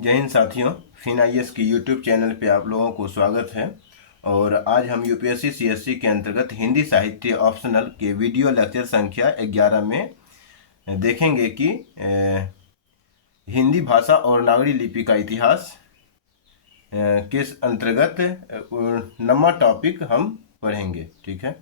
जय हिंद साथियों, fin IAS की यूट्यूब चैनल पे आप लोगों को स्वागत है। और आज हम यूपीएससी सीएससी के अंतर्गत हिंदी साहित्य ऑप्शनल के वीडियो लेक्चर संख्या 11 में देखेंगे कि हिंदी भाषा और नागरी लिपि का इतिहास के अंतर्गत नवा टॉपिक हम पढ़ेंगे। ठीक है,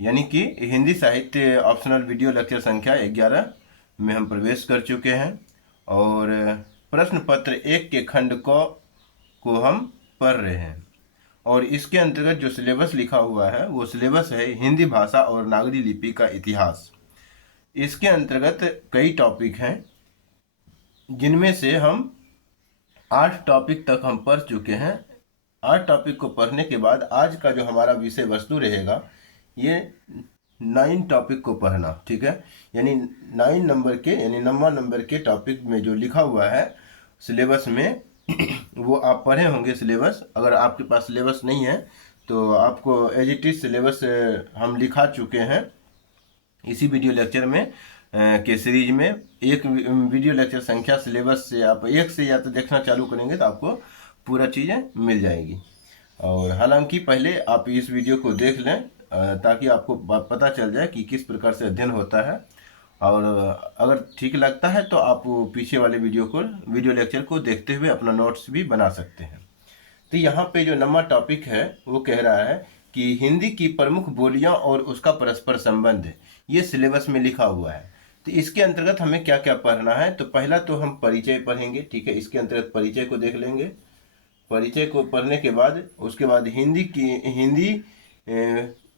यानी कि हिंदी साहित्य ऑप्शनल वीडियो लेक्चर संख्या 11 में हम प्रवेश कर चुके हैं और प्रश्न पत्र 1 के खंड को हम पढ़ रहे हैं। और इसके अंतर्गत जो सिलेबस लिखा हुआ है वो सिलेबस है हिंदी भाषा और नागरी लिपि का इतिहास। इसके अंतर्गत कई टॉपिक हैं जिनमें से हम 8 टॉपिक तक हम पढ़ चुके हैं। 8 टॉपिक को पढ़ने के बाद आज का जो हमारा विषय वस्तु रहेगा ये 9 टॉपिक को पढ़ना। ठीक है, यानी 9 नंबर के टॉपिक में जो लिखा हुआ है सिलेबस में वो आप पढ़े होंगे सिलेबस। अगर आपके पास सिलेबस नहीं है तो आपको एज इट इज सिलेबस हम लिखा चुके हैं इसी वीडियो लेक्चर में के सीरीज में। एक वीडियो लेक्चर संख्या सिलेबस से आप एक से या तो देखना चालू करेंगे तो आपको पूरा चीज़ें मिल जाएगी। और हालांकि पहले आप इस वीडियो को देख लें ताकि आपको पता चल जाए कि किस प्रकार से अध्ययन होता है। और अगर ठीक लगता है तो आप पीछे वाले वीडियो लेक्चर को देखते हुए अपना नोट्स भी बना सकते हैं। तो यहाँ पे जो नंबर टॉपिक है वो कह रहा है कि हिंदी की प्रमुख बोलियां और उसका परस्पर संबंध, ये सिलेबस में लिखा हुआ है। तो इसके अंतर्गत हमें क्या क्या पढ़ना है, तो पहला तो हम परिचय पढ़ेंगे। ठीक है, इसके अंतर्गत परिचय को देख लेंगे। परिचय को पढ़ने के बाद उसके बाद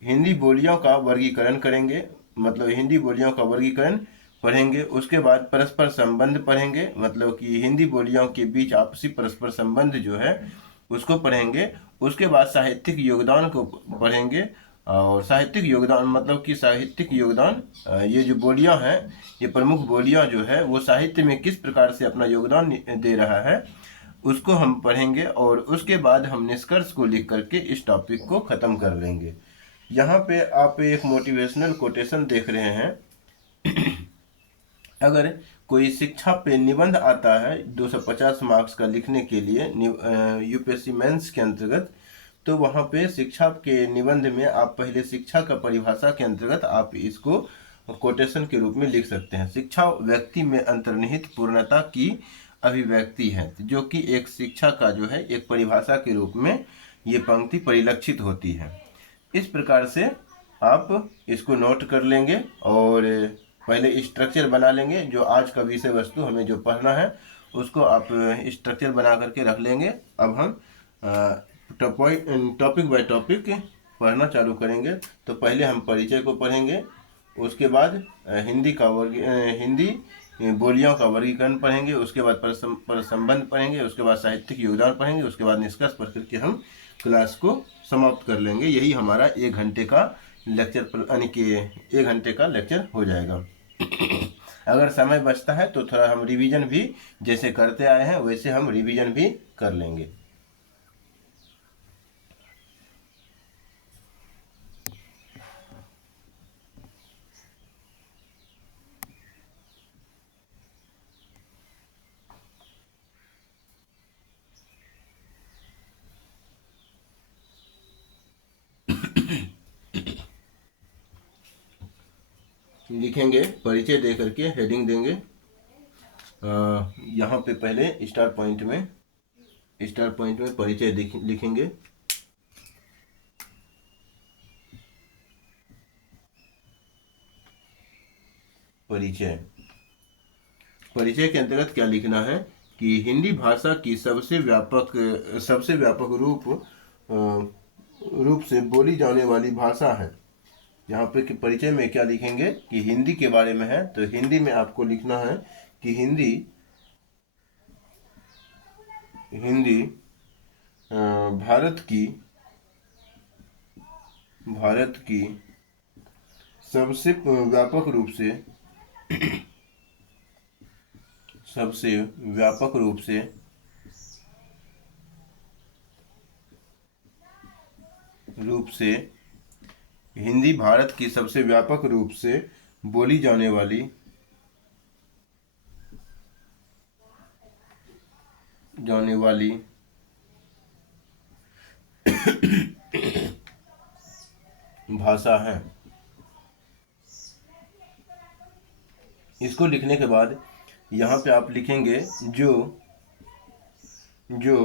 हिंदी बोलियों का वर्गीकरण करेंगे, मतलब हिंदी बोलियों का वर्गीकरण पढ़ेंगे। उसके बाद परस्पर संबंध पढ़ेंगे, मतलब कि हिंदी बोलियों के बीच आपसी परस्पर संबंध जो है उसको पढ़ेंगे। उसके बाद साहित्यिक योगदान को पढ़ेंगे। और साहित्यिक योगदान मतलब कि साहित्यिक योगदान, ये जो बोलियां हैं, ये प्रमुख बोलियां जो है वो साहित्य में किस प्रकार से अपना योगदान दे रहा है उसको हम पढ़ेंगे। और उसके बाद हम निष्कर्ष को लिख करके इस टॉपिक को ख़त्म कर लेंगे। यहाँ पे आप एक मोटिवेशनल कोटेशन देख रहे हैं। अगर कोई शिक्षा पे निबंध आता है 250 मार्क्स का लिखने के लिए यूपीएससी मेंस के अंतर्गत, तो वहाँ पे शिक्षा के निबंध में आप पहले शिक्षा का परिभाषा के अंतर्गत आप इसको कोटेशन के रूप में लिख सकते हैं। शिक्षा व्यक्ति में अंतर्निहित पूर्णता की अभिव्यक्ति है, जो कि एक शिक्षा का जो है एक परिभाषा के रूप में ये पंक्ति परिलक्षित होती है। इस प्रकार से आप इसको नोट कर लेंगे और पहले स्ट्रक्चर बना लेंगे। जो आज का विषय वस्तु हमें जो पढ़ना है उसको आप स्ट्रक्चर बना करके रख लेंगे। अब हम टॉपिक बाय टॉपिक पढ़ना चालू करेंगे। तो पहले हम परिचय को पढ़ेंगे, उसके बाद हिंदी बोलियों का वर्गीकरण पढ़ेंगे, उसके बाद संबंध पढ़ेंगे, उसके बाद साहित्यिक योगदान पढ़ेंगे, उसके बाद निष्कर्ष पढ़ करके हम क्लास को समाप्त कर लेंगे। यही हमारा 1 घंटे का लेक्चर यानी कि 1 घंटे का लेक्चर हो जाएगा। अगर समय बचता है तो थोड़ा हम रिवीजन भी जैसे करते आए हैं वैसे हम रिवीजन भी कर लेंगे। लिखेंगे परिचय दे करके हेडिंग देंगे। यहाँ पे पहले स्टार पॉइंट में परिचय लिखेंगे। परिचय के अंतर्गत क्या लिखना है कि हिंदी भाषा की सबसे व्यापक रूप से बोली जाने वाली भाषा है। यहाँ पे कि परिचय में क्या लिखेंगे कि हिंदी के बारे में है, तो हिंदी में आपको लिखना है कि हिंदी भारत की सबसे व्यापक रूप से हिंदी भारत की सबसे व्यापक रूप से बोली जाने वाली जाने वाली भाषा है। इसको लिखने के बाद यहाँ पे आप लिखेंगे जो जो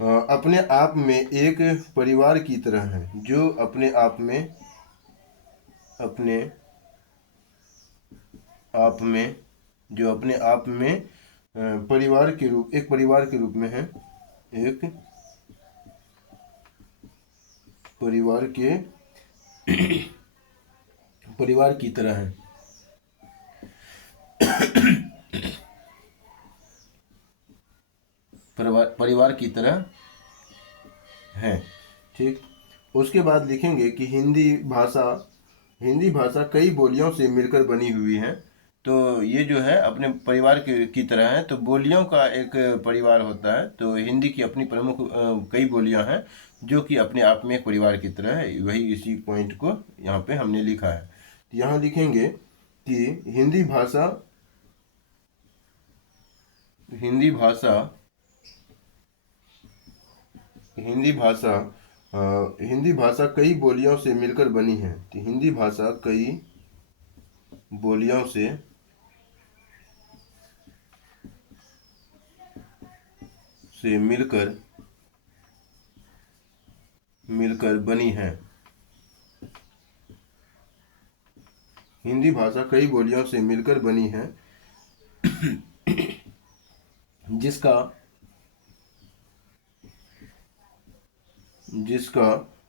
अपने आप में एक परिवार की तरह है, जो अपने आप में अपने आप में जो अपने आप में परिवार के रूप एक परिवार के रूप में है, एक परिवार के परिवार की तरह है। परिवार की तरह है। ठीक। उसके बाद लिखेंगे कि हिंदी भाषा कई बोलियों से मिलकर बनी हुई है। तो ये जो है अपने परिवार की तरह है, तो बोलियों का एक परिवार होता है। तो हिंदी की अपनी प्रमुख कई बोलियां हैं जो कि अपने आप में एक परिवार की तरह है। वही इसी पॉइंट को यहाँ पे हमने लिखा है। तो यहाँ लिखेंगे कि हिंदी भाषा हिंदी भाषा कई बोलियों से मिलकर बनी है। तो हिंदी भाषा कई बोलियों से मिलकर बनी है। हिंदी भाषा कई बोलियों से मिलकर बनी है, जिसका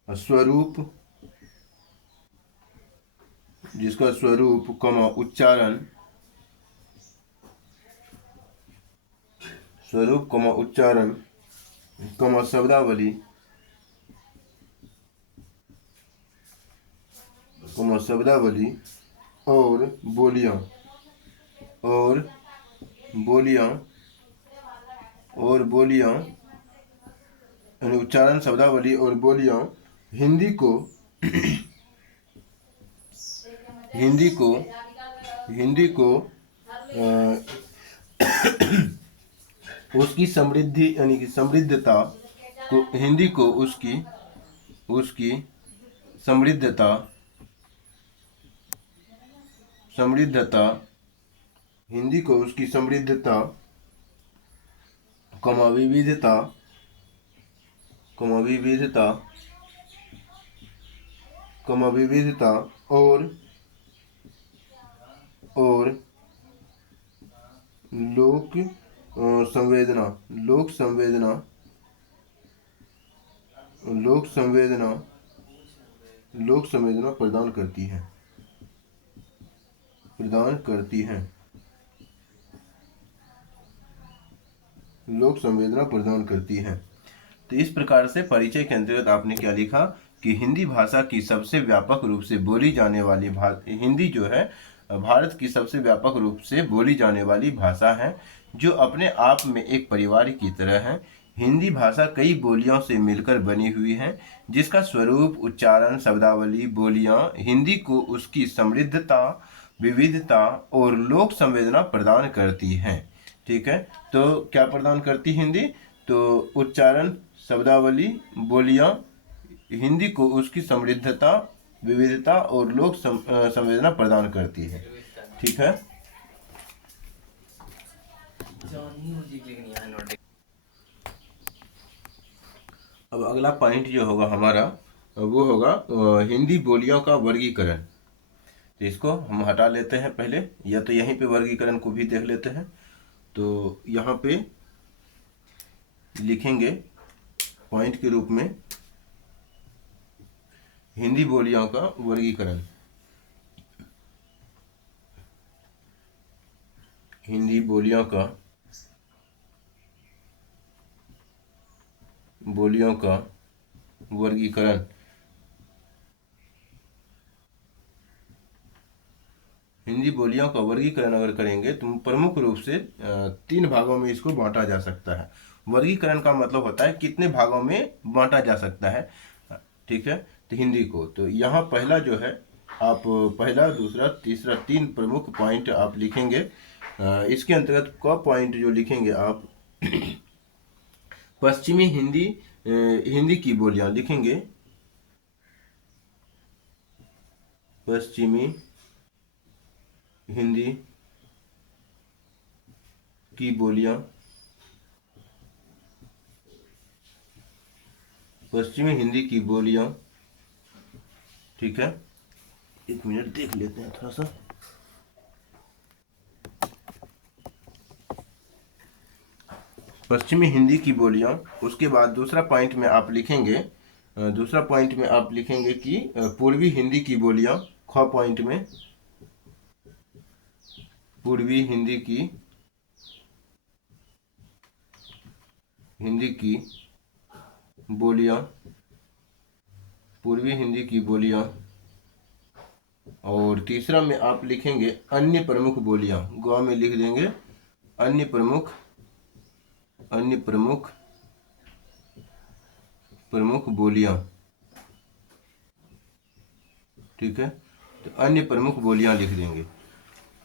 स्वरूप उच्चारण शब्दावली और बोलियां यानी उच्चारण, शब्दावली और बोलियां हिंदी को उसकी समृद्धि यानी कि समृद्धता को हिंदी को उसकी समृद्धता हिंदी को उसकी समृद्धता, विविधता और लोक संवेदना प्रदान करती है। तो इस प्रकार से परिचय के अंतर्गत आपने क्या लिखा कि हिंदी भाषा की सबसे व्यापक रूप से बोली जाने वाली हिंदी जो है भारत की सबसे व्यापक रूप से बोली जाने वाली भाषा है, जो अपने आप में एक परिवार की तरह है। हिंदी भाषा कई बोलियों से मिलकर बनी हुई है, जिसका स्वरूप, उच्चारण, शब्दावली, बोलियां हिंदी को उसकी समृद्धता, विविधता और लोक संवेदना प्रदान करती हैं। ठीक है, तो क्या प्रदान करती हिंदी? तो उच्चारण, शब्दावली, बोलियां हिंदी को उसकी समृद्धता, विविधता और लोक संवेदना प्रदान करती है। ठीक है। अब अगला पॉइंट जो होगा हमारा वो होगा हिंदी बोलियों का वर्गीकरण। तो इसको हम हटा लेते हैं पहले, या तो यहीं पे वर्गीकरण को भी देख लेते हैं। तो यहाँ पे लिखेंगे पॉइंट के रूप में हिंदी बोलियों का वर्गीकरण। हिंदी बोलियों का वर्गीकरण। हिंदी बोलियों का वर्गीकरण अगर करेंगे तो प्रमुख रूप से 3 भागों में इसको बांटा जा सकता है। वर्गीकरण का मतलब होता है कितने भागों में बांटा जा सकता है। ठीक है, तो हिंदी को तो यहाँ पहला जो है, आप पहला, दूसरा, तीसरा 3 प्रमुख पॉइंट आप लिखेंगे। इसके अंतर्गत का पॉइंट जो लिखेंगे आप पश्चिमी हिंदी हिंदी की बोलियां लिखेंगे। पश्चिमी हिंदी की बोलियां, पश्चिमी हिंदी की बोलियां। ठीक है, एक मिनट देख लेते हैं थोड़ा सा। पश्चिमी हिंदी की बोलियां। उसके बाद दूसरा पॉइंट में आप लिखेंगे, दूसरा पॉइंट में आप लिखेंगे कि पूर्वी हिंदी की बोलियां। ख पॉइंट में पूर्वी हिंदी की बोलियां, पूर्वी हिंदी की बोलियां। और तीसरा में आप लिखेंगे अन्य प्रमुख बोलियां। ग में लिख देंगे अन्य प्रमुख बोलियां। ठीक है, तो अन्य प्रमुख बोलियां लिख देंगे।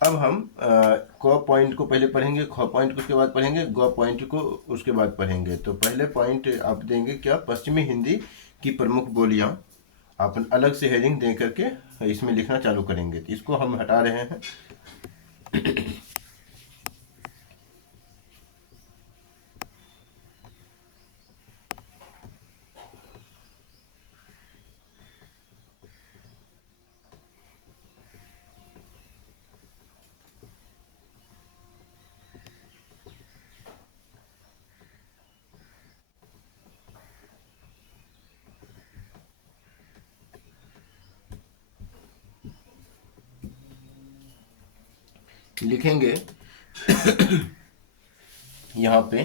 अब हम क पॉइंट को पहले पढ़ेंगे, ख पॉइंट को उसके बाद पढ़ेंगे, ग पॉइंट को उसके बाद पढ़ेंगे। तो पहले पॉइंट आप देंगे क्या, पश्चिमी हिंदी की प्रमुख बोलियां। आप अलग से हेडिंग दे करके इसमें लिखना चालू करेंगे। तो इसको हम हटा रहे हैं। लिखेंगे यहाँ पे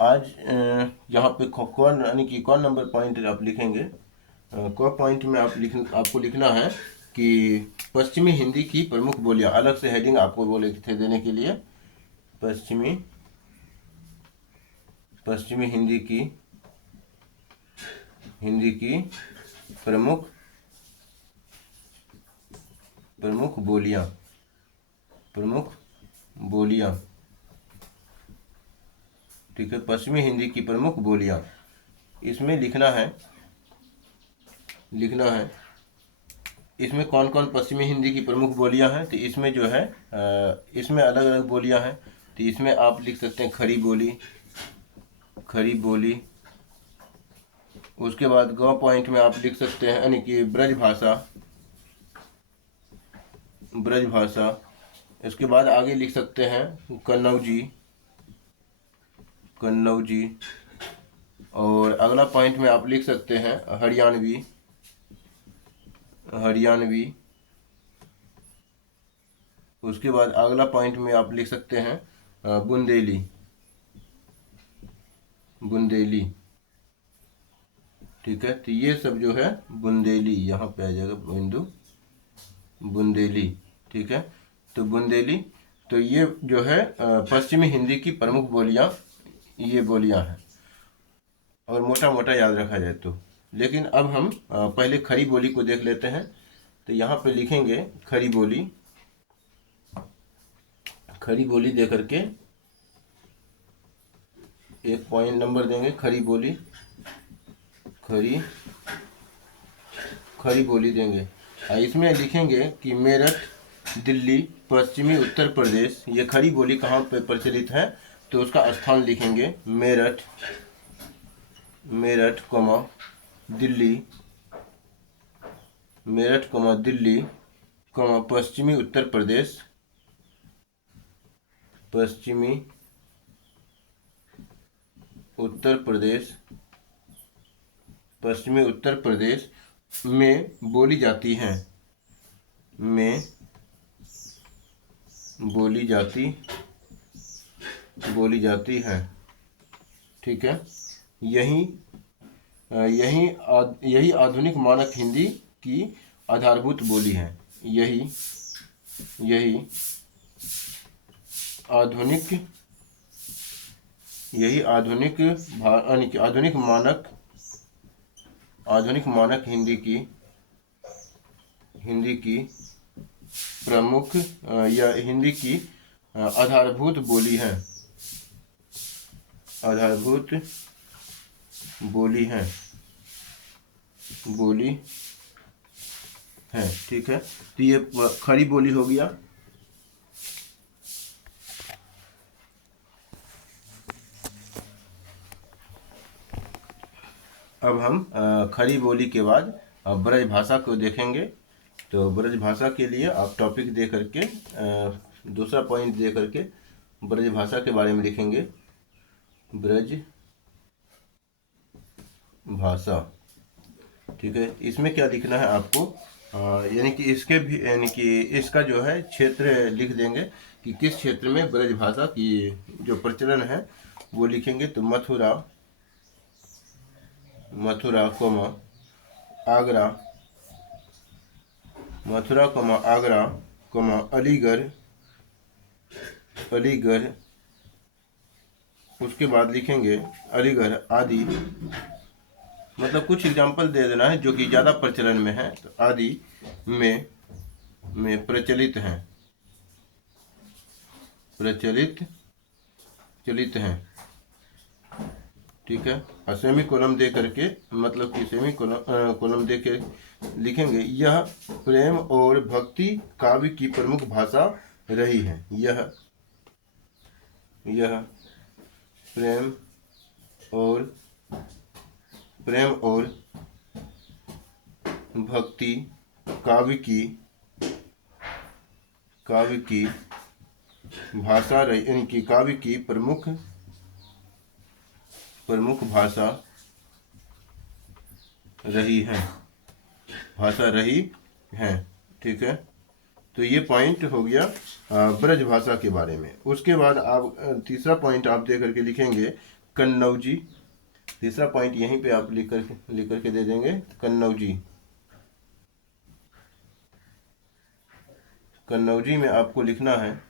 आज यहाँ पे कौन यानी कि कौन नंबर पॉइंट आप लिखेंगे। क पॉइंट में आपको लिखना है कि पश्चिमी हिंदी की प्रमुख बोलियां। अलग से हेडिंग आपको बोले थे देने के लिए। पश्चिमी हिंदी की प्रमुख बोलियां। ठीक है, पश्चिमी हिंदी की प्रमुख बोलियां। इसमें लिखना है इसमें कौन कौन पश्चिमी हिंदी की प्रमुख बोलियां हैं। तो इसमें जो है इसमें अलग अलग बोलियां हैं। तो इसमें आप लिख सकते हैं खड़ी बोली। उसके बाद ग पॉइंट में आप लिख सकते हैं यानी कि ब्रज भाषा। इसके बाद आगे लिख सकते हैं कन्नौजी। और अगला पॉइंट में आप लिख सकते हैं हरियाणवी। उसके बाद अगला पॉइंट में आप लिख सकते हैं बुंदेली। ठीक है, तो ये सब जो है बुंदेली, यहाँ पे आ जाएगा बिंदु बुंदेली। ठीक है, तो बुंदेली। तो ये जो है पश्चिमी हिंदी की प्रमुख बोलियां, ये बोलियां हैं। और मोटा मोटा याद रखा जाए तो। लेकिन अब हम पहले खड़ी बोली को देख लेते हैं। तो यहाँ पे लिखेंगे खड़ी बोली दे करके एक पॉइंट नंबर देंगे। खड़ी बोली देंगे। इसमें लिखेंगे कि मेरठ, दिल्ली, पश्चिमी उत्तर प्रदेश। ये खड़ी बोली कहाँ पे प्रचलित है, तो उसका स्थान लिखेंगे मेरठ, दिल्ली, पश्चिमी उत्तर प्रदेश, पश्चिमी उत्तर प्रदेश में बोली जाती हैं, बोली जाती है। ठीक है, यही आधुनिक मानक हिंदी की आधारभूत बोली है। यही आधुनिक मानक हिंदी की प्रमुख या हिंदी की आधारभूत बोली है। आधारभूत बोली हैं, बोली है। ठीक है, तो ये खड़ी बोली हो गया। अब हम खड़ी बोली के बाद ब्रज भाषा को देखेंगे। तो ब्रज भाषा के लिए आप टॉपिक दे करके दूसरा पॉइंट दे करके ब्रज भाषा के बारे में लिखेंगे। ब्रज भाषा, ठीक है। इसमें क्या लिखना है आपको, यानी कि इसके भी, यानी कि इसका जो है क्षेत्र लिख देंगे कि किस क्षेत्र में ब्रज भाषा की जो प्रचलन है वो लिखेंगे। तो Mathura, Mathura comma Agra, Mathura comma Agra comma Aligarh, Aligarh, उसके बाद लिखेंगे अलीगढ़ आदि, मतलब कुछ एग्जाम्पल दे देना है जो कि ज़्यादा प्रचलन में है। तो आदि में प्रचलित हैं, प्रचलित चलित हैं। ठीक है, और सेमी कोलम दे करके, मतलब कि सेमी कोलम दे के लिखेंगे यह प्रेम और भक्ति काव्य की प्रमुख भाषा रही है। यह प्रेम और भक्ति काव्य की भाषा रही, यानी कि काव्य की प्रमुख भाषा रही है, भाषा रही है। ठीक है, तो ये पॉइंट हो गया ब्रज भाषा के बारे में। उसके बाद आप तीसरा पॉइंट आप दे करके लिखेंगे कन्नौजी। तीसरा पॉइंट यहीं पे आप लिख करके दे देंगे कन्नौजी। कन्नौजी में आपको लिखना है,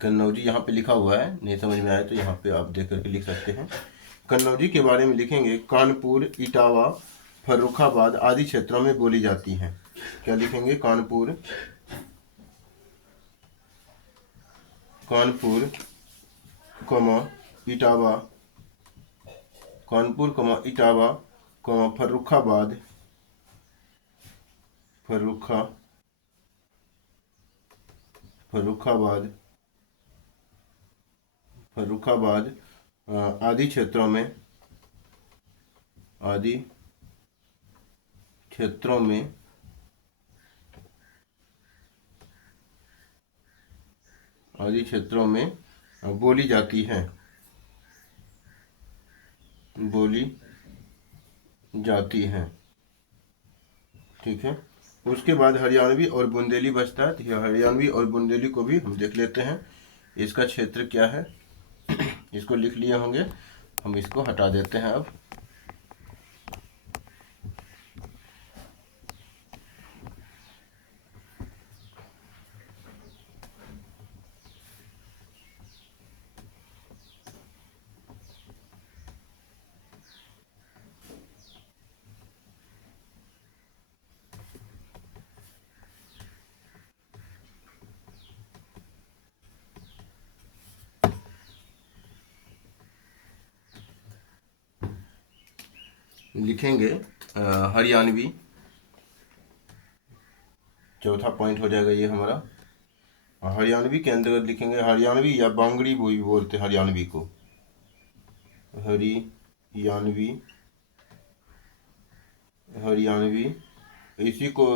कन्नौजी यहाँ पे लिखा हुआ है, नहीं समझ में आए तो यहाँ पे आप देख करके लिख सकते हैं। कन्नौजी के बारे में लिखेंगे कानपुर, इटावा, फर्रुखाबाद आदि क्षेत्रों में बोली जाती हैं। क्या लिखेंगे, कानपुर, कमा इटावा, कानपुर कमा इटावा कमा फर्रुखाबाद, फर्रुखाबाद आदि क्षेत्रों में, आदि क्षेत्रों में बोली जाती हैं, बोली जाती हैं। ठीक है, उसके बाद हरियाणवी और बुंदेली बचता है। तो हरियाणवी और बुंदेली को भी हम देख लेते हैं, इसका क्षेत्र क्या है। इसको लिख लिए होंगे, हम इसको हटा देते हैं अब। लिखेंगे हरियाणवी, चौथा पॉइंट हो जाएगा ये हमारा। हरियाणवी के अंतर्गत लिखेंगे हरियाणवी या बांगड़ी बोली बोलते हैं हरियाणवी को, हरियाणवी, इसी को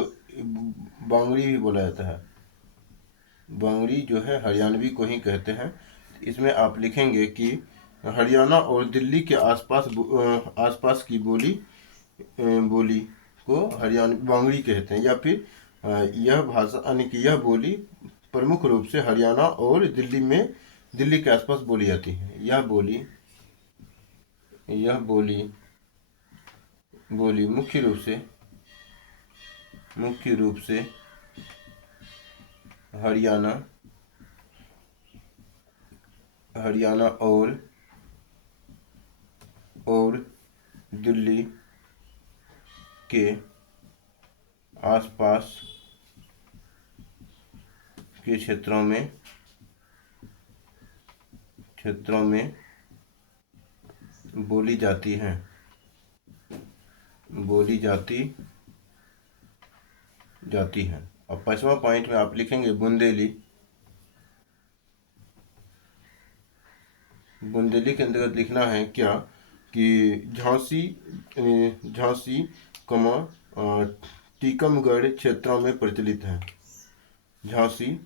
बांगड़ी भी बोला जाता है। बांगड़ी जो है हरियाणवी को ही कहते हैं। इसमें आप लिखेंगे कि हरियाणा और दिल्ली के आसपास की बोली को हरियाणवी बांगड़ी कहते हैं, या फिर यह भाषा, यानी कि यह बोली प्रमुख रूप से हरियाणा और दिल्ली के आसपास बोली जाती है। यह बोली मुख्य रूप से हरियाणा और दिल्ली के आसपास के क्षेत्रों में क्षेत्रों में बोली जाती हैं, बोली जाती है। और 5वां पॉइंट में आप लिखेंगे बुंदेली। बुंदेली के अंतर्गत लिखना है क्या कि झांसी कमा टीकमगढ़ क्षेत्रों में प्रचलित है। झांसी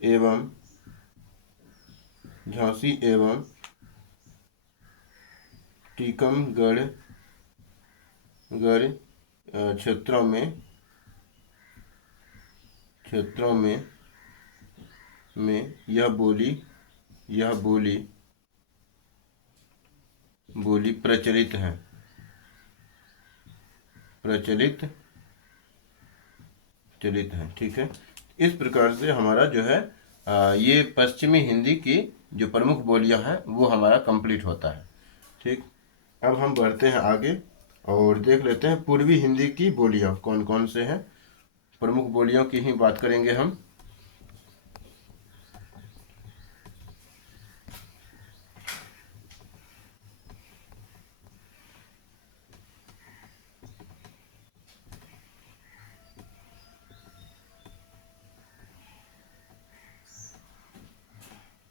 एवं टीकमगढ़ क्षेत्रों में यह बोली प्रचलित है। ठीक है। इस प्रकार से हमारा जो है ये पश्चिमी हिंदी की जो प्रमुख बोलियां हैं वो हमारा कंप्लीट होता है। ठीक, अब हम बढ़ते हैं आगे और देख लेते हैं पूर्वी हिंदी की बोलियां कौन कौन से हैं। प्रमुख बोलियों की ही बात करेंगे हम।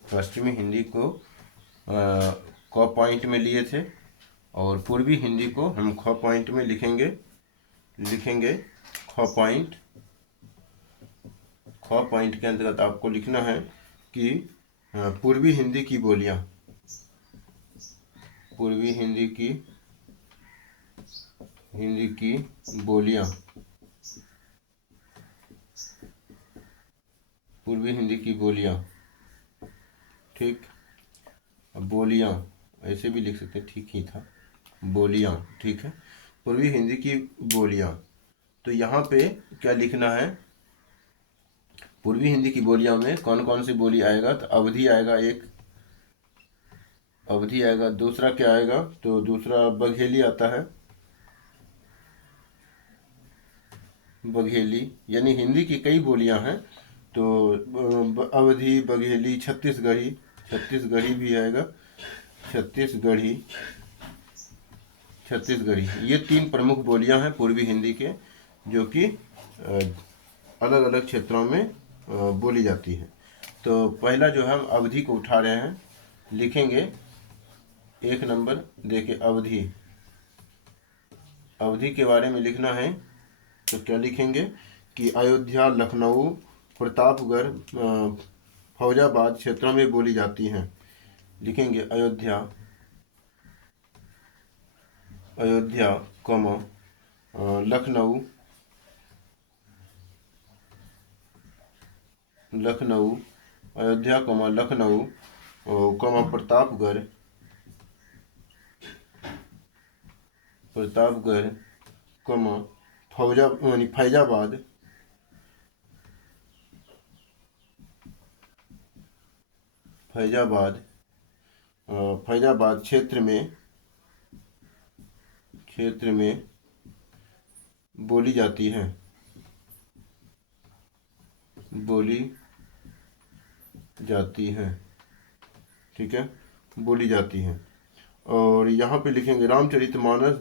पश्चिमी हिंदी को क पॉइंट में लिए थे और पूर्वी हिंदी को हम ख पॉइंट में लिखेंगे। ख पॉइंट के अंतर्गत आपको लिखना है कि पूर्वी हिंदी की बोलियां, पूर्वी हिंदी की बोलियां, पूर्वी हिंदी की बोलियां। ठीक, बोलियां ऐसे भी लिख सकते, ठीक ही था, बोलियां। ठीक है, पूर्वी हिंदी की बोलियां। तो यहाँ पे क्या लिखना है, पूर्वी हिंदी की बोलियों में कौन कौन सी बोली आएगा। तो अवधी आएगा, एक अवधी आएगा। दूसरा क्या आएगा, तो दूसरा बघेली आता है। बघेली यानी हिंदी की कई बोलियां हैं, तो अवधी, बघेली, छत्तीसगढ़ी भी आएगा। छत्तीसगढ़ी ये 3 प्रमुख बोलियां हैं पूर्वी हिंदी के, जो कि अलग अलग क्षेत्रों में बोली जाती है। तो पहला जो हम अवधि को उठा रहे हैं, लिखेंगे 1 नंबर देके अवधि के बारे में लिखना है। तो क्या लिखेंगे कि अयोध्या, लखनऊ, प्रतापगढ़, फौजाबाद क्षेत्रों में बोली जाती हैं। लिखेंगे अयोध्या, लखनऊ, अयोध्या, लखनऊ, प्रतापगढ़, फैजाबाद, फैजाबाद क्षेत्र में बोली जाती है। ठीक है, बोली जाती हैं। और यहाँ पे लिखेंगे रामचरितमानस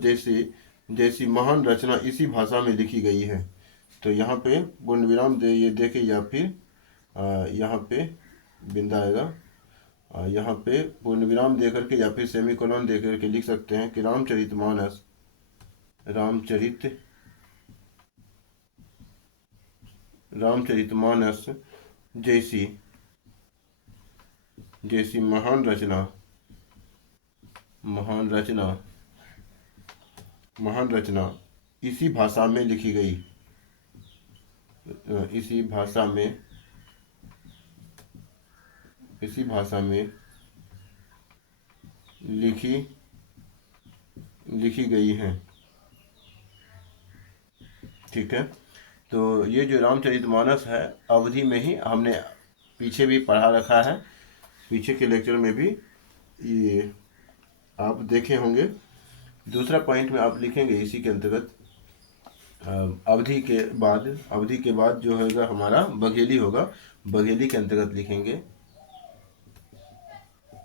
जैसी महान रचना इसी भाषा में लिखी गई है। तो यहाँ पे पूर्ण विराम ये देखे, या फिर यहाँ पे बिंदा आएगा, यहाँ पे पूर्ण विराम दे करके या फिर सेमीकोलन दे करके लिख सकते हैं कि रामचरितमानस जैसी महान रचना इसी भाषा में लिखी गई। इसी भाषा में लिखी गई है। ठीक है, तो ये जो रामचरितमानस है अवधि में ही हमने पीछे भी पढ़ा रखा है, पीछे के लेक्चर में भी ये आप देखे होंगे। दूसरा पॉइंट में आप लिखेंगे इसी के अंतर्गत अवधि के बाद जो होगा हमारा बघेली होगा। बघेली के अंतर्गत लिखेंगे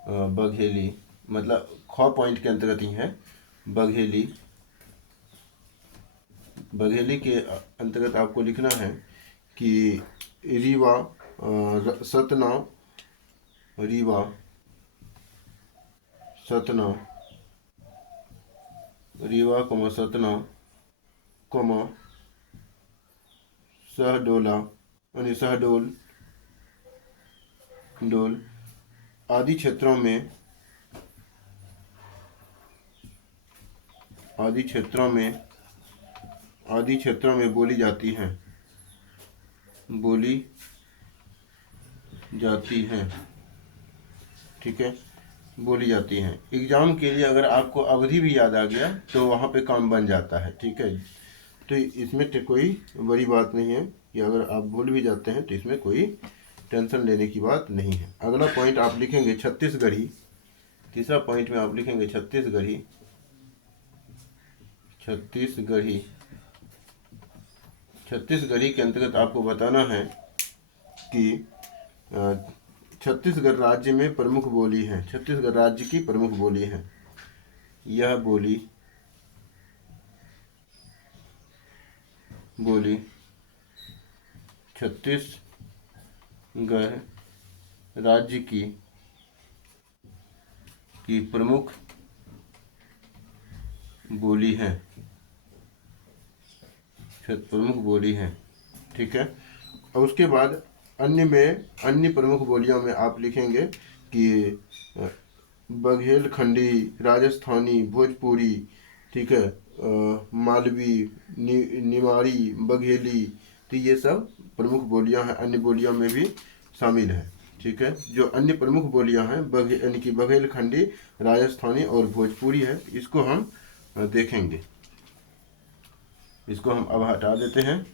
बघेली, मतलब ख पॉइंट के अंतर्गत ही है बघेली। बघेली के अंतर्गत आपको लिखना है कि रीवा सतनाम, रीवा सतनाम, रीवा सतनाम सहडोला यानी सहडोल डोल आदि क्षेत्रों में बोली जाती हैं, ठीक है, बोली जाती हैं। एग्जाम के लिए अगर आपको अवधि भी याद आ गया तो वहाँ पे काम बन जाता है, ठीक है। तो इसमें कोई बड़ी बात नहीं है कि अगर आप भूल भी जाते हैं तो इसमें कोई टेंशन लेने की बात नहीं है। अगला पॉइंट आप लिखेंगे छत्तीसगढ़ी। तीसरा पॉइंट में आप लिखेंगे छत्तीसगढ़ी। छत्तीसगढ़ी के अंतर्गत आपको बताना है कि छत्तीसगढ़ राज्य में प्रमुख बोली है, छत्तीसगढ़ राज्य की प्रमुख बोली है। यह बोली छत्तीसगढ़ राज्य की प्रमुख बोली है, ठीक है। और उसके बाद अन्य प्रमुख बोलियों में आप लिखेंगे कि बघेलखंडी, राजस्थानी, भोजपुरी, ठीक है, मालवी, निमाड़ी, बघेली, तो ये सब प्रमुख बोलियां हैं, अन्य बोलियों में भी शामिल है, ठीक है। जो अन्य प्रमुख बोलियां हैं यानी कि बघेलखंडी, राजस्थानी और भोजपुरी है, इसको हम देखेंगे। इसको हम अब हटा देते हैं।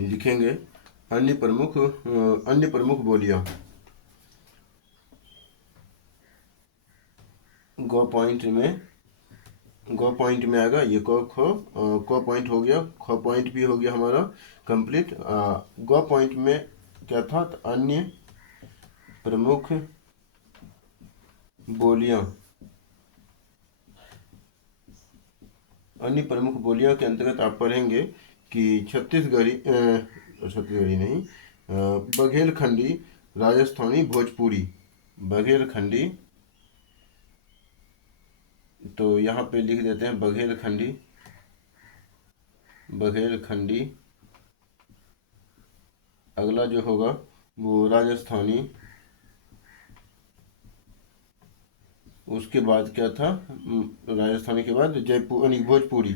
लिखेंगे अन्य प्रमुख बोलियां। गो पॉइंट में आएगा ये क पॉइंट हो गया, ख पॉइंट भी हो गया हमारा कंप्लीट। गो पॉइंट में क्या था, तो अन्य प्रमुख बोलियां के अंतर्गत आप पढ़ेंगे कि छत्तीसगढ़ी नहीं, बघेलखंडी, राजस्थानी, भोजपुरी। बघेलखंडी, तो यहाँ पे लिख देते हैं बघेलखंडी। अगला जो होगा वो राजस्थानी। उसके बाद क्या था, राजस्थानी के बाद जयपुर यानी भोजपुरी,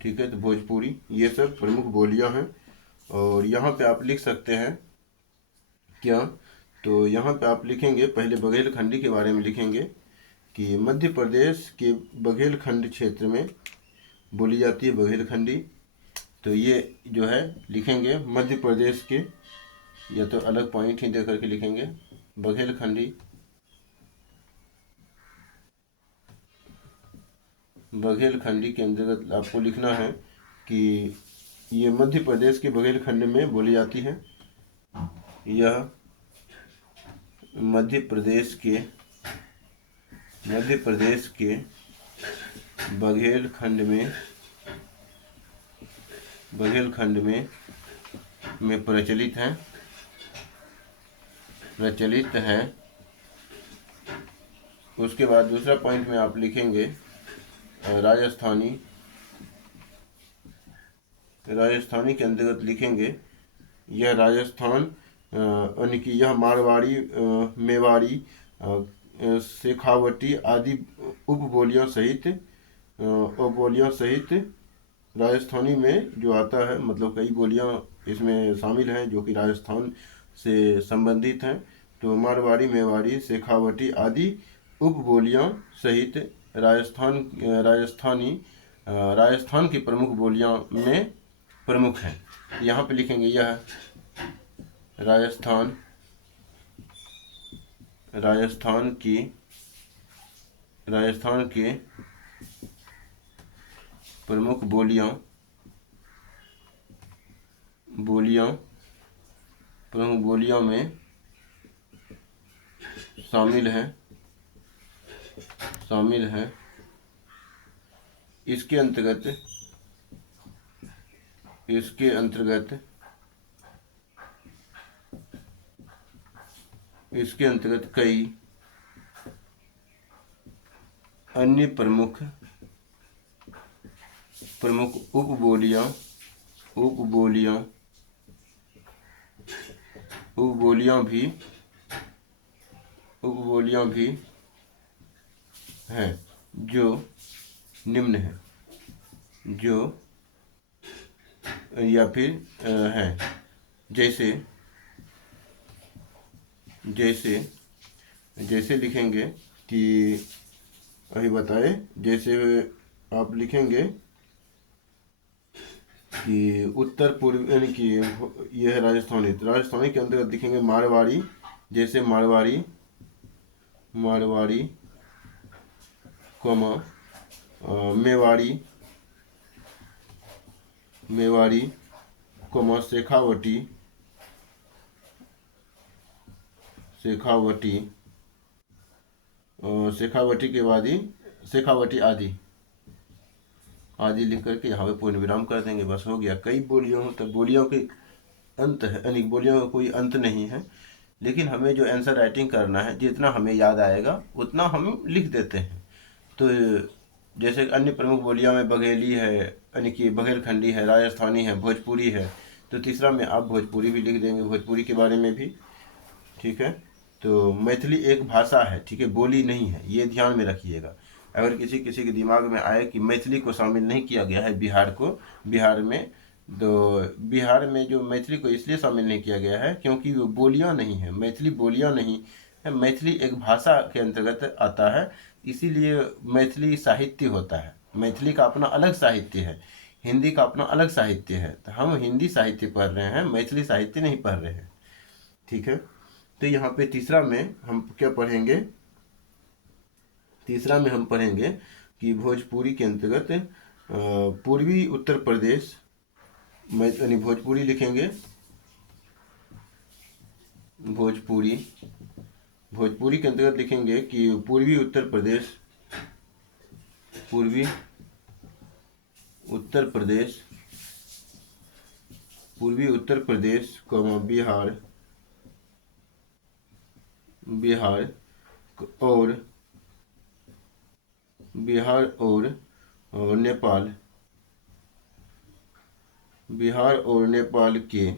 ठीक है, तो भोजपुरी। ये सब प्रमुख बोलियां हैं। और यहाँ पे आप लिख सकते हैं क्या, तो यहाँ पे आप लिखेंगे पहले बघेलखंडी के बारे में लिखेंगे कि मध्य प्रदेश के बघेलखंड क्षेत्र में बोली जाती है बघेलखंडी। तो ये जो है लिखेंगे मध्य प्रदेश के, या तो अलग पॉइंट ही दे करके लिखेंगे बघेलखंडी। बघेलखंडी के अंतर्गत आपको लिखना है कि ये मध्य प्रदेश के बघेलखंड में बोली जाती है। यह मध्य प्रदेश के बघेलखंड में प्रचलित है। उसके बाद दूसरा पॉइंट में आप लिखेंगे राजस्थानी के अंतर्गत लिखेंगे यह राजस्थान यानी कि यह मारवाड़ी, मेवाड़ी, शेखावटी आदि उपबोलियों सहित उपबोलियों सहित राजस्थानी में जो आता है, मतलब कई बोलियां इसमें शामिल हैं जो कि राजस्थान से संबंधित हैं। तो मारवाड़ी, मेवाड़ी, शेखावटी आदि उपबोलियां सहित राजस्थानी राजस्थान की प्रमुख बोलियां में प्रमुख हैं। यहाँ पे लिखेंगे यह राजस्थान राजस्थान के प्रमुख प्रमुख बोलियों में शामिल हैं। इसके अंतर्गत कई अन्य प्रमुख उपबोलियां भी हैं जो निम्न हैं, या फिर हैं, जैसे लिखेंगे कि अभी बताए, जैसे आप लिखेंगे कि उत्तर पूर्व यानी कि यह राजस्थानी के अंतर्गत लिखेंगे मारवाड़ी, जैसे मारवाड़ी कॉमा मेवाड़ी कॉमा शेखावटी के बाद ही शेखावटी आदि लिख करके यहाँ पे पूर्ण विराम कर देंगे, बस हो गया। कई बोलियों, तो बोलियों के अंत है, यानी बोलियों का कोई अंत नहीं है, लेकिन हमें जो आंसर राइटिंग करना है, जितना हमें याद आएगा उतना हम लिख देते हैं। तो जैसे अन्य प्रमुख बोलियों में बघेली है, यानी कि बघेलखंडी है, राजस्थानी है, भोजपुरी है, तो तीसरा में आप भोजपुरी भी लिख देंगे, भोजपुरी के बारे में भी, ठीक है। तो मैथिली एक भाषा है, ठीक है, बोली नहीं है, ये ध्यान में रखिएगा। अगर किसी के दिमाग में आए कि मैथिली को शामिल नहीं किया गया है बिहार में, तो बिहार में जो मैथिली को इसलिए शामिल नहीं किया गया है क्योंकि वो बोलियां नहीं है, मैथिली बोलियां नहीं है, मैथिली एक भाषा के अंतर्गत आता है, इसीलिए मैथिली साहित्य होता है। मैथिली का अपना अलग साहित्य है, हिंदी का अपना अलग साहित्य है, तो हम हिंदी साहित्य पढ़ रहे हैं, मैथिली साहित्य नहीं पढ़ रहे हैं, ठीक है। तो यहाँ पे तीसरा में हम क्या पढ़ेंगे, कि भोजपुरी के अंतर्गत पूर्वी उत्तर प्रदेश, यानी भोजपुरी लिखेंगे, भोजपुरी के अंतर्गत लिखेंगे कि पूर्वी उत्तर प्रदेश, बिहार और नेपाल के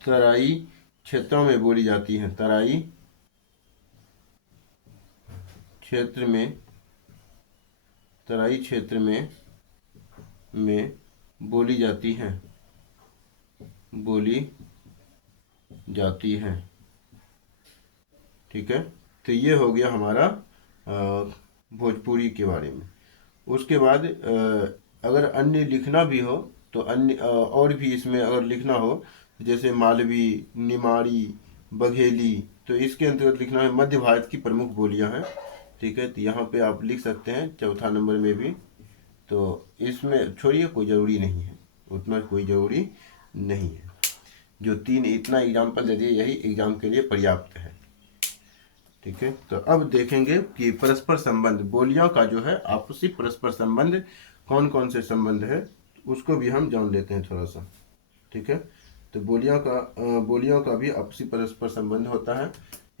तराई क्षेत्रों में बोली जाती हैं, तराई क्षेत्र में बोली जाती हैं, ठीक है। तो ये हो गया हमारा भोजपुरी के बारे में। उसके बाद अगर अन्य लिखना भी हो तो अन्य और भी इसमें अगर लिखना हो, जैसे मालवी, निमाड़ी, बघेली, तो इसके अंतर्गत लिखना है मध्य भारत की प्रमुख बोलियां हैं, ठीक है। तो यहाँ पे आप लिख सकते हैं चौथा नंबर में भी, तो इसमें छोड़िए, कोई ज़रूरी नहीं है, उतना कोई ज़रूरी नहीं है, जो इतना एग्जाम्पल दे दिए यही एग्जाम के लिए पर्याप्त है, ठीक है। तो अब देखेंगे कि परस्पर संबंध, बोलियों का जो है आपसी परस्पर संबंध कौन कौन से संबंध है, उसको भी हम जान लेते हैं थोड़ा सा, ठीक है। तो बोलियों का भी आपसी परस्पर संबंध होता है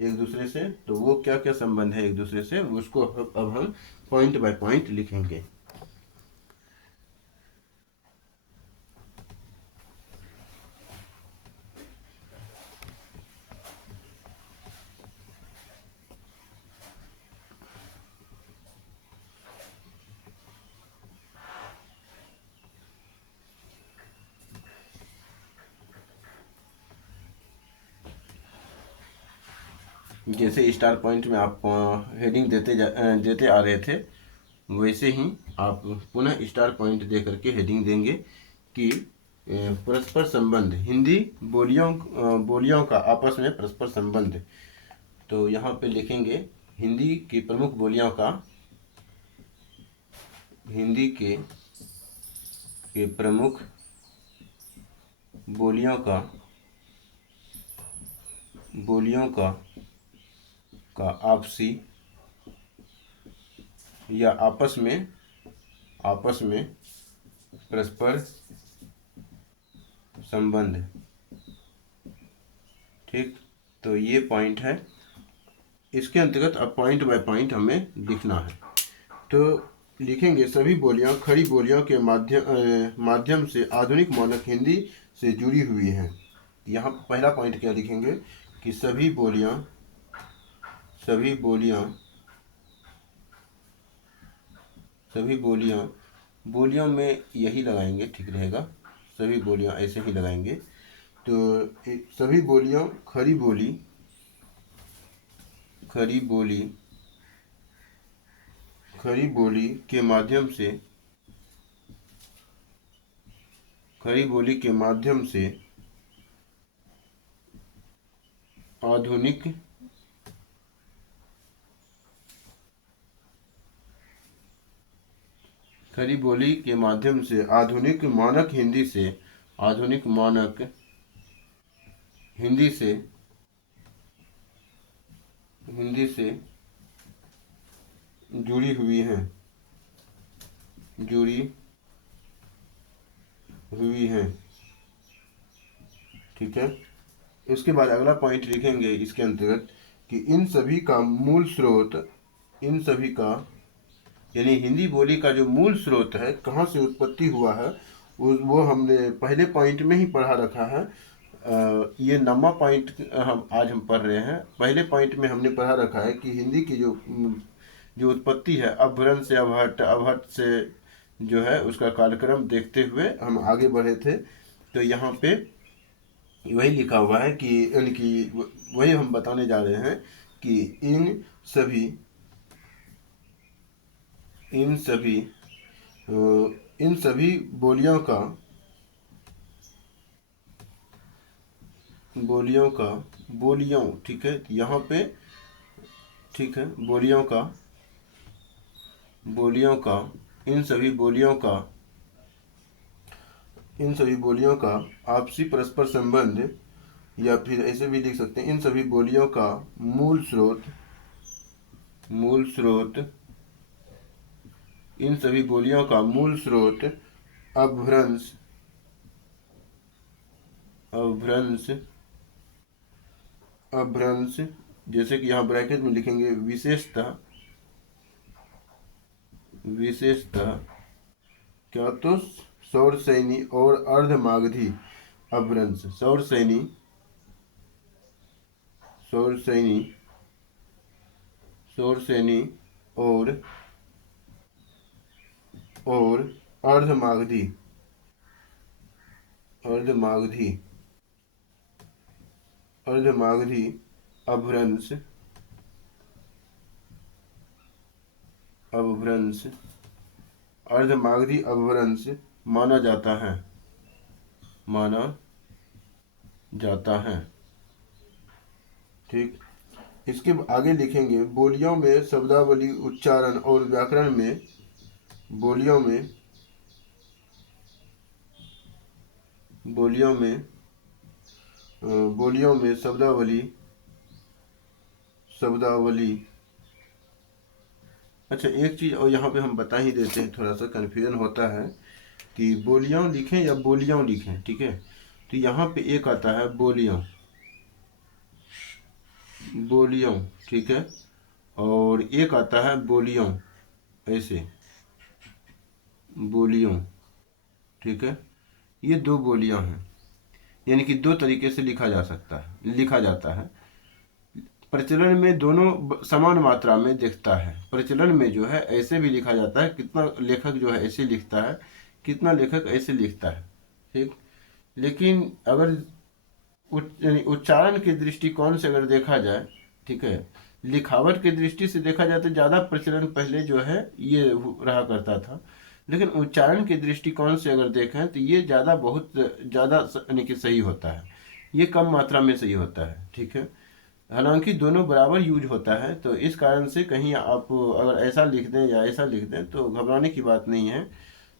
एक दूसरे से, तो वो क्या क्या संबंध है एक दूसरे से, उसको अब हम पॉइंट बाय पॉइंट लिखेंगे। जैसे स्टार पॉइंट में आप हेडिंग देते आ रहे थे, वैसे ही आप पुनः स्टार पॉइंट दे करके हेडिंग देंगे कि परस्पर संबंध, हिंदी बोलियों का आपस में परस्पर संबंध। तो यहाँ पे लिखेंगे हिंदी की प्रमुख बोलियों का, हिंदी के प्रमुख बोलियों का आपसी या आपस में परस्पर संबंध। ठीक, तो ये पॉइंट है। इसके अंतर्गत अब पॉइंट बाय पॉइंट हमें लिखना है। तो लिखेंगे सभी बोलियां खड़ी बोलियों के माध्यम से आधुनिक मानक हिंदी से जुड़ी हुई हैं। यहाँ पहला पॉइंट क्या लिखेंगे कि सभी बोलियों में यही लगाएंगे, ठीक रहेगा। सभी बोलियां ऐसे ही लगाएंगे। तो सभी बोलियों खड़ी बोली के माध्यम से आधुनिक मानक हिंदी से जुड़ी हुई हैं। ठीक है। इसके बाद अगला पॉइंट लिखेंगे इसके अंतर्गत कि इन सभी का यानी हिंदी बोली का जो मूल स्रोत है, कहाँ से उत्पत्ति हुआ है, वो हमने पहले पॉइंट में ही पढ़ा रखा है। ये 9वां पॉइंट हम पढ़ रहे हैं। पहले पॉइंट में हमने पढ़ा रखा है कि हिंदी की जो उत्पत्ति है, अपभ्रंश से अवहट से जो है, उसका कार्यक्रम देखते हुए हम आगे बढ़े थे। तो यहाँ पे वही लिखा हुआ है कि यानी कि वही हम बताने जा रहे हैं कि इन सभी बोलियों, ठीक है, यहाँ पे ठीक है, बोलियों का इन सभी बोलियों का आपसी परस्पर संबंध, या फिर ऐसे भी लिख सकते हैं इन सभी बोलियों का मूल स्रोत अभ्रंश, जैसे कि यहाँ ब्रैकेट में लिखेंगे विशेषतः क्या, तो सौरसैनी और अर्धमागधी अभ्रंश। सौरसैनी और अर्धमागधी अभ्रंश अर्धमागधी अभ्रंश माना जाता है। ठीक, इसके आगे लिखेंगे बोलियों में शब्दावली, उच्चारण और व्याकरण में बोलियों में शब्दावली। अच्छा, एक चीज़ और यहाँ पे हम बता ही देते हैं, थोड़ा सा कन्फ्यूजन होता है कि बोलियों लिखें या बोलियों लिखें। ठीक है, तो यहाँ पे एक आता है बोलियों, ठीक है, और एक आता है बोलियों, ऐसे बोलियों। ठीक है, ये दो बोलियां हैं, यानी कि दो तरीके से लिखा जाता है। प्रचलन में दोनों समान मात्रा में दिखता है। प्रचलन में जो है ऐसे भी लिखा जाता है, कितना लेखक जो है ऐसे लिखता है, कितना लेखक ऐसे लिखता है। ठीक, लेकिन अगर उच्चारण के दृष्टिकोण से अगर देखा जाए ठीक है। लिखावट की दृष्टि से देखा जाए तो ज़्यादा प्रचलन पहले जो है ये रहा करता था, लेकिन उच्चारण के दृष्टिकोण से अगर देखें तो ये ज़्यादा बहुत ज़्यादा यानी कि सही होता है, ये कम मात्रा में सही होता है। ठीक है, हालांकि दोनों बराबर यूज होता है, तो इस कारण से कहीं आप अगर ऐसा लिख दें या ऐसा लिख दें तो घबराने की बात नहीं है।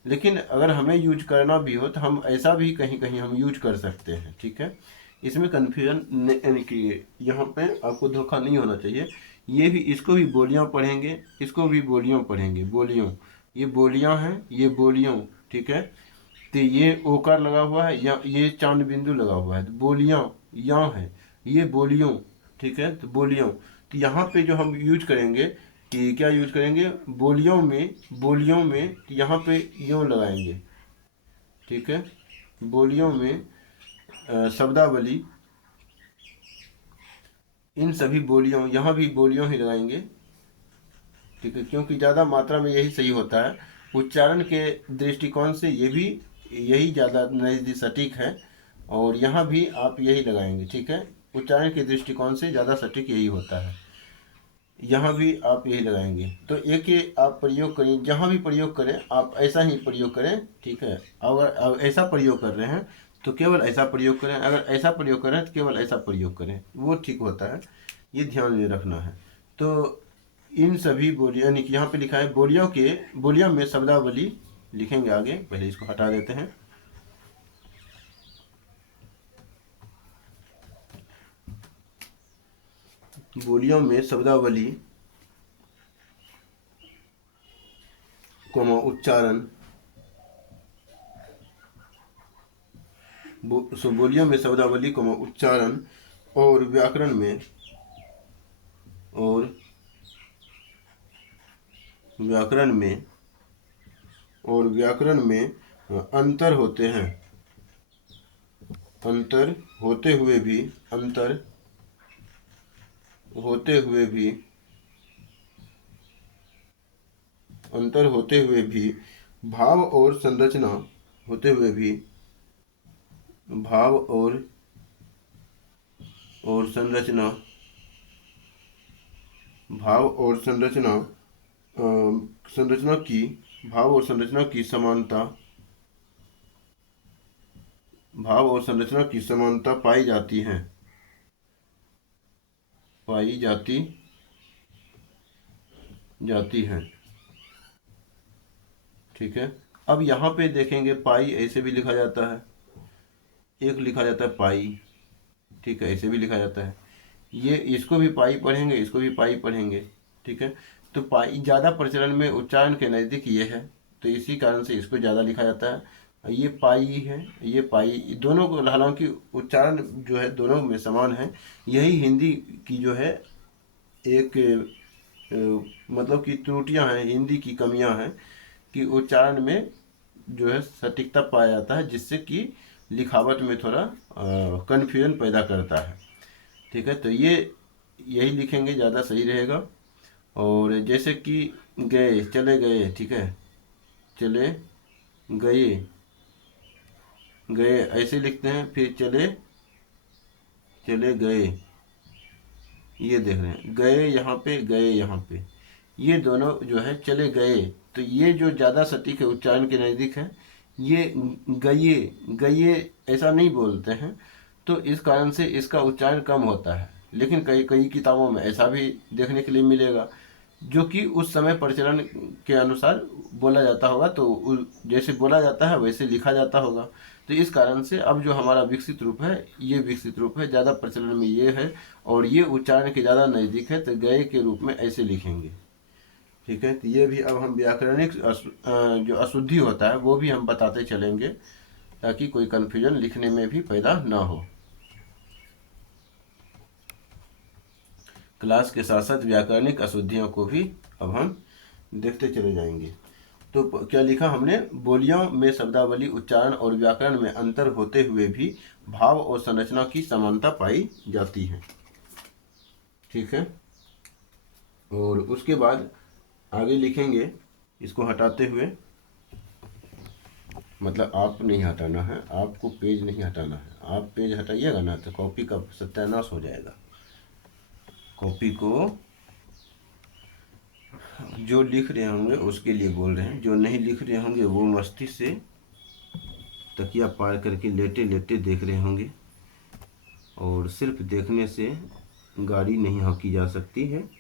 लेकिन अगर हमें यूज करना भी हो तो हम ऐसा भी कहीं कहीं हम यूज कर सकते हैं। ठीक है, इसमें कन्फ्यूजन यानी कि यहाँ पे आपको धोखा नहीं होना चाहिए। ये भी, इसको भी बोलियाँ पढ़ेंगे, इसको भी बोलियों पढ़ेंगे, बोलियों, ये बोलियाँ हैं, ये बोलियों। ठीक है, तो ये ओकार लगा हुआ है या ये चांद बिंदु लगा हुआ है, तो बोलियाँ यहाँ है, ये बोलियों। ठीक है, तो बोलियों, तो यहाँ पे जो हम यूज करेंगे कि क्या यूज करेंगे, बोलियों में, बोलियों में, तो यहाँ पे यों लगाएंगे। ठीक है, बोलियों में शब्दावली, इन सभी बोलियों, यहाँ भी बोलियों ही लगाएंगे। ठीक है, क्योंकि ज़्यादा मात्रा में यही सही होता है। उच्चारण के दृष्टिकोण से ये भी यही ज़्यादा नज़दीक सटीक है, और यहाँ भी आप यही लगाएंगे। ठीक है, उच्चारण के दृष्टिकोण से ज़्यादा सटीक यही होता है, यहाँ भी आप यही लगाएंगे। तो एक ही आप प्रयोग करिए, जहाँ भी प्रयोग करें आप ऐसा ही प्रयोग करें। ठीक है, अगर अब ऐसा प्रयोग कर रहे हैं तो केवल ऐसा प्रयोग करें, अगर ऐसा प्रयोग करें तो केवल ऐसा प्रयोग करें, वो ठीक होता है, ये ध्यान में रखना है। तो इन सभी बोलियाँ, यानी कि यहाँ पे लिखा है बोलियों के, बोलियों में शब्दावली लिखेंगे आगे, पहले इसको हटा देते हैं। बोलियों में शब्दावली कोमा उच्चारण, बोलियों में शब्दावली कोमा उच्चारण और व्याकरण में, और व्याकरण में, और व्याकरण में अंतर होते हैं, अंतर होते हुए भी, अंतर होते हुए भी, अंतर होते हुए भी, भाव और संरचना होते हुए भी, भाव और संरचना, भाव और संरचना, संरचना की, भाव और संरचना की समानता, भाव और संरचना की समानता पाई जाती है, पाई जाती है। ठीक है, अब यहाँ पे देखेंगे पाई ऐसे भी लिखा जाता है, एक लिखा जाता है पाई। ठीक है, ऐसे भी लिखा जाता है, ये इसको भी पाई पढ़ेंगे, इसको भी पाई पढ़ेंगे। ठीक है, तो पाई ज़्यादा प्रचलन में उच्चारण के नज़दीक ये है, तो इसी कारण से इसको ज़्यादा लिखा जाता है। ये पाई है, ये पाई, दोनों को, हालांकि उच्चारण जो है दोनों में समान है। यही हिंदी की जो है एक मतलब कि त्रुटियां हैं, हिंदी की कमियां हैं कि उच्चारण में जो है सटीकता पाया जाता है, जिससे कि लिखावट में थोड़ा कन्फ्यूजन पैदा करता है। ठीक है, तो ये यही लिखेंगे, ज़्यादा सही रहेगा। और जैसे कि गए, चले गए। ठीक है, चले गए, गए ऐसे लिखते हैं, फिर चले, चले गए, ये देख रहे हैं, गए यहाँ पे, गए यहाँ पे, ये दोनों जो है चले गए, तो ये जो ज़्यादा सटीक है, उच्चारण के नज़दीक है। ये गए, गए ऐसा नहीं बोलते हैं, तो इस कारण से इसका उच्चारण कम होता है। लेकिन कई कई किताबों में ऐसा भी देखने के लिए मिलेगा, जो कि उस समय प्रचलन के अनुसार बोला जाता होगा, तो जैसे बोला जाता है वैसे लिखा जाता होगा। तो इस कारण से अब जो हमारा विकसित रूप है, ये विकसित रूप है, ज़्यादा प्रचलन में ये है, और ये उच्चारण के ज़्यादा नज़दीक है, तो गए के रूप में ऐसे लिखेंगे। ठीक है, तो ये भी अब हम व्याकरणिक जो अशुद्धि होता है वो भी हम बताते चलेंगे, ताकि कोई कन्फ्यूजन लिखने में भी पैदा ना हो। क्लास के साथ साथ व्याकरणिक अशुद्धियों को भी अब हम देखते चले जाएंगे। तो क्या लिखा हमने, बोलियों में शब्दावली, उच्चारण और व्याकरण में अंतर होते हुए भी भाव और संरचना की समानता पाई जाती है। ठीक है, और उसके बाद आगे लिखेंगे, इसको हटाते हुए, मतलब आप नहीं हटाना है, आपको पेज नहीं हटाना है, आप पेज हटाइएगा ना तो कॉपी का सत्यानाश हो जाएगा। कॉपी को जो लिख रहे होंगे उसके लिए बोल रहे हैं, जो नहीं लिख रहे होंगे वो मस्ती से तकिया पार करके लेटे लेटे देख रहे होंगे। और सिर्फ देखने से गाड़ी नहीं हाँकी जा सकती है,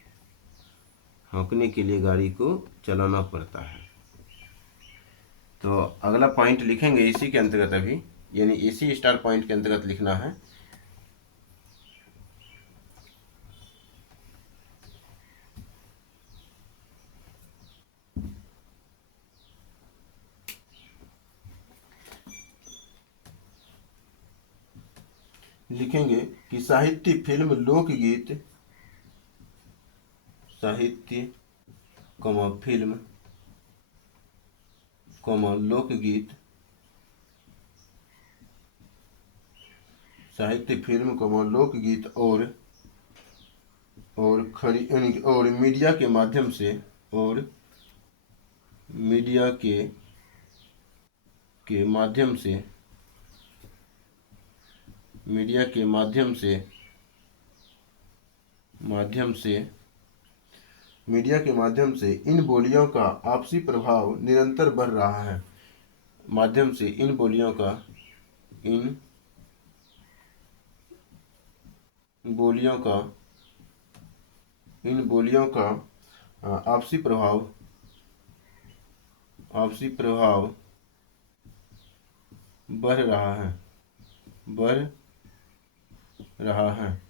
हाँकने के लिए गाड़ी को चलाना पड़ता है। तो अगला पॉइंट लिखेंगे इसी के अंतर्गत अभी, यानी इसी स्टार पॉइंट के अंतर्गत लिखना है। लिखेंगे कि साहित्य, फिल्म, लोकगीत, साहित्य फिल्म लोकगीत, साहित्य, फिल्म, लोकगीत और मीडिया के माध्यम से, और मीडिया के माध्यम से, मीडिया के माध्यम से मीडिया के माध्यम से इन बोलियों का आपसी प्रभाव निरंतर बढ़ रहा है। माध्यम से इन बोलियों का आपसी प्रभाव बढ़ रहा है।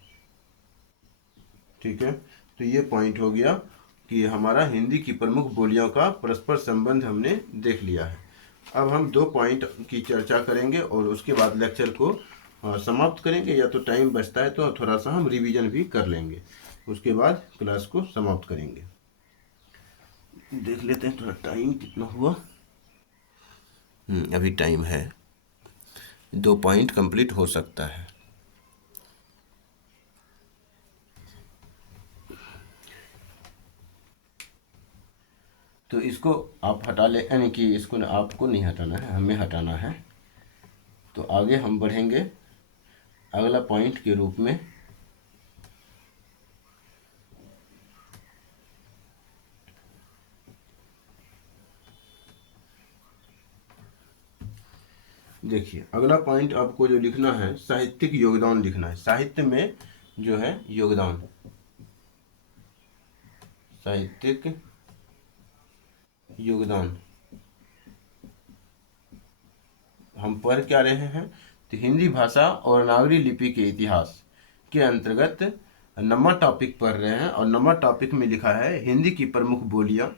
ठीक है, तो ये पॉइंट हो गया कि हमारा हिंदी की प्रमुख बोलियों का परस्पर संबंध हमने देख लिया है। अब हम 2 पॉइंट की चर्चा करेंगे और उसके बाद लेक्चर को समाप्त करेंगे, या तो टाइम बचता है तो थोड़ा सा हम रिवीजन भी कर लेंगे, उसके बाद क्लास को समाप्त करेंगे। देख लेते हैं थोड़ा टाइम कितना हुआ। अभी टाइम है, 2 पॉइंट कंप्लीट हो सकता है। तो इसको आप हटा ले, यानी कि इसको आपको नहीं हटाना है, हमें हटाना है। तो आगे हम बढ़ेंगे अगला पॉइंट के रूप में। देखिए, अगला पॉइंट आपको जो लिखना है, साहित्यिक योगदान लिखना है। साहित्य में जो है योगदान, साहित्यिक योगदान हम पढ़ क्या रहे हैं, तो हिंदी भाषा और नागरी लिपि के इतिहास के अंतर्गत नंबर टॉपिक पढ़ रहे हैं, और नंबर टॉपिक में लिखा है हिंदी की प्रमुख बोलियां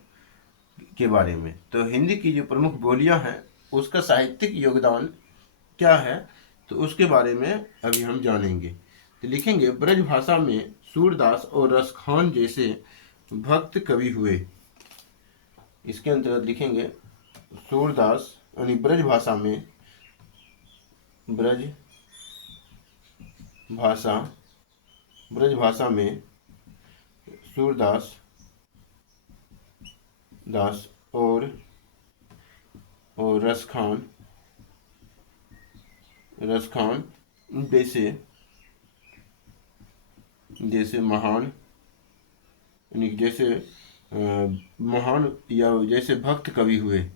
के बारे में। तो हिंदी की जो प्रमुख बोलियां हैं उसका साहित्यिक योगदान क्या है, तो उसके बारे में अभी हम जानेंगे। तो लिखेंगे, ब्रज भाषा में सूरदास और रसखान जैसे भक्त कवि हुए। इसके अंतर्गत लिखेंगे सूरदास, यानी ब्रज भाषा में सूरदास और रसखान जैसे महान, यानी जैसे महान या जैसे भक्त कवि हुए,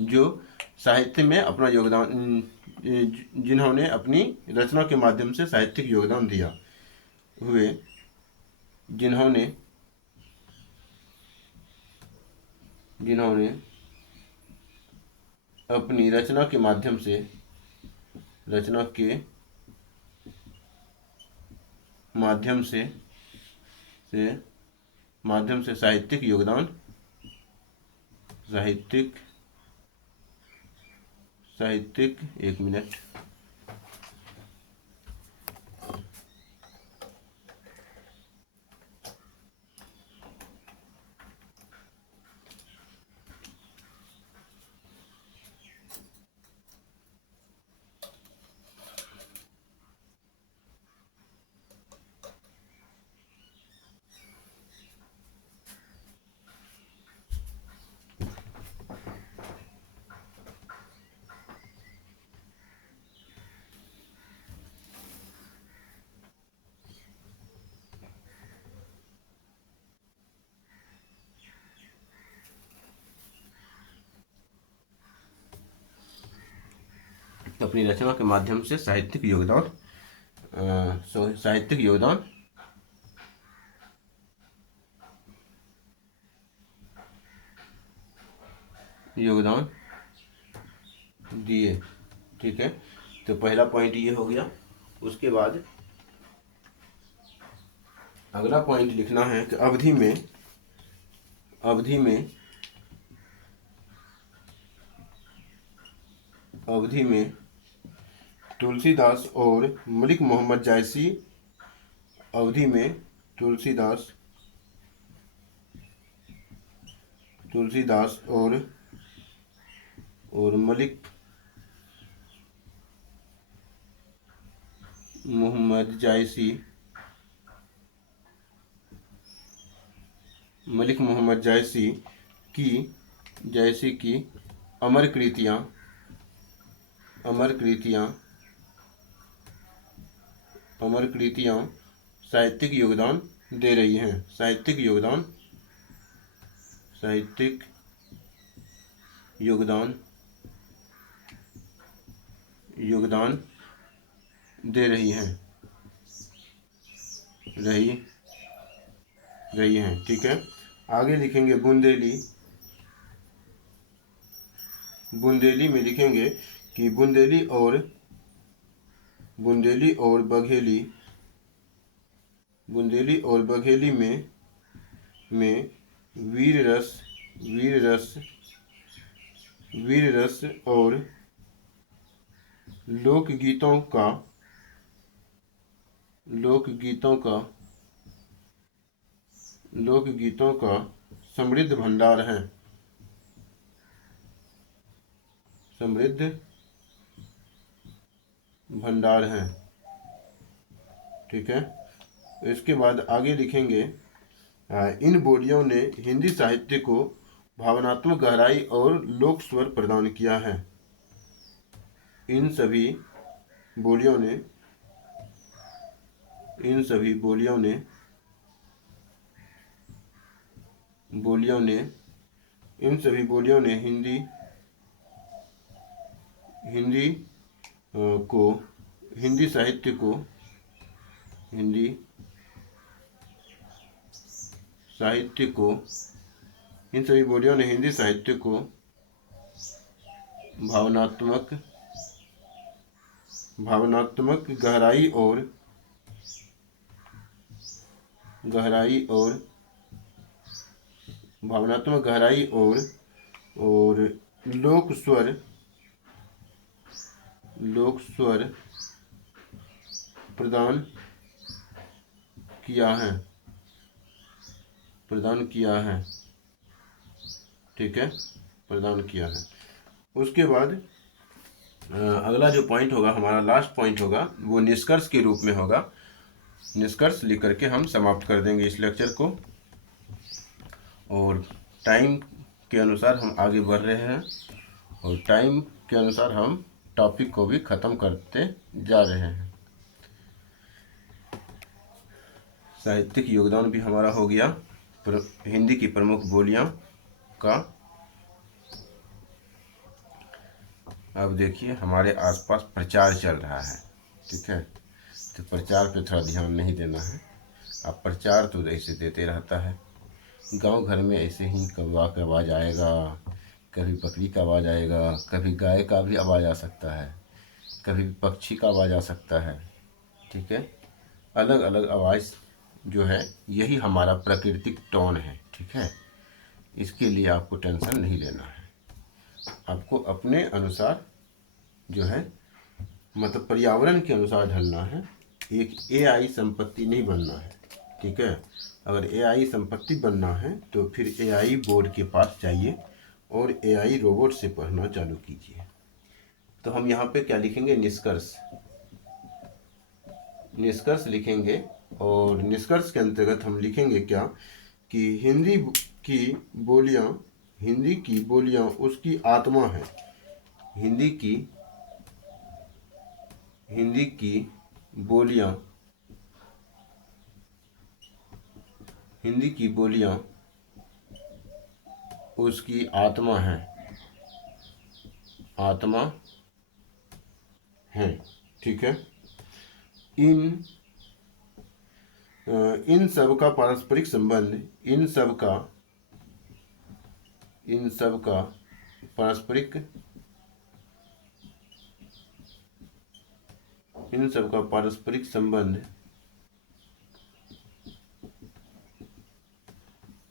जो साहित्य में अपना योगदान, जिन्होंने अपनी रचना के माध्यम से साहित्यिक योगदान दिया हुए, जिन्होंने अपनी रचना के माध्यम से साहित्यिक योगदान, एक मिनट। अपनी रचना के माध्यम से साहित्यिक योगदान साहित्यिक योगदान दिए। ठीक है, तो पहला पॉइंट ये हो गया। उसके बाद अगला पॉइंट लिखना है कि अवधि में तुलसीदास और मलिक मोहम्मद जायसी अवधि में तुलसीदास और मलिक मोहम्मद जायसी की अमर कृतियाँ साहित्यिक योगदान दे रही हैं। साहित्यिक योगदान दे रही हैं। ठीक है, आगे लिखेंगे बुंदेली में लिखेंगे कि बुंदेली और बघेली में वीर रस और लोकगीतों का समृद्ध भंडार है। ठीक है, इसके बाद आगे लिखेंगे इन बोलियों ने हिंदी साहित्य को भावनात्मक गहराई और लोक स्वर प्रदान किया है। इन सभी बोलियों ने हिंदी साहित्य को भावनात्मक गहराई और लोक स्वर प्रदान किया है। ठीक है, प्रदान किया है। उसके बाद अगला जो पॉइंट होगा, हमारा लास्ट पॉइंट होगा, वो निष्कर्ष के रूप में होगा। निष्कर्ष लिख करके हम समाप्त कर देंगे इस लेक्चर को, और टाइम के अनुसार हम आगे बढ़ रहे हैं और टाइम के अनुसार हम टॉपिक को भी ख़त्म करते जा रहे हैं। साहित्यिक योगदान भी हमारा हो गया, हिंदी की प्रमुख बोलियां का। अब देखिए, हमारे आसपास प्रचार चल रहा है। ठीक है, तो प्रचार पे थोड़ा ध्यान नहीं देना है। अब प्रचार तो ऐसे देते रहता है, गांव घर में ऐसे ही कौवा का आवाज़ आएगा, कभी बकरी का आवाज़ आएगा, कभी गाय का भी आवाज़ आ सकता है, कभी पक्षी का आवाज़ आ सकता है। ठीक है, अलग अलग आवाज़ जो है, यही हमारा प्राकृतिक टोन है। ठीक है, इसके लिए आपको टेंशन नहीं लेना है। आपको अपने अनुसार जो है, मतलब पर्यावरण के अनुसार ढलना है। एक एआई संपत्ति नहीं बनना है। ठीक है, अगर एआई संपत्ति बनना है तो फिर एआई बोर्ड के पास जाइए और एआई रोबोट से पढ़ना चालू कीजिए। तो हम यहाँ पे क्या लिखेंगे? निष्कर्ष लिखेंगे, और निष्कर्ष के अंतर्गत हम लिखेंगे क्या कि हिंदी की बोलियां उसकी आत्मा है। हिंदी की बोलियां उसकी आत्मा है। आत्मा हैं। ठीक है, इन इन सब का पारस्परिक संबंध, इन सब का पारस्परिक इन सब का पारस्परिक संबंध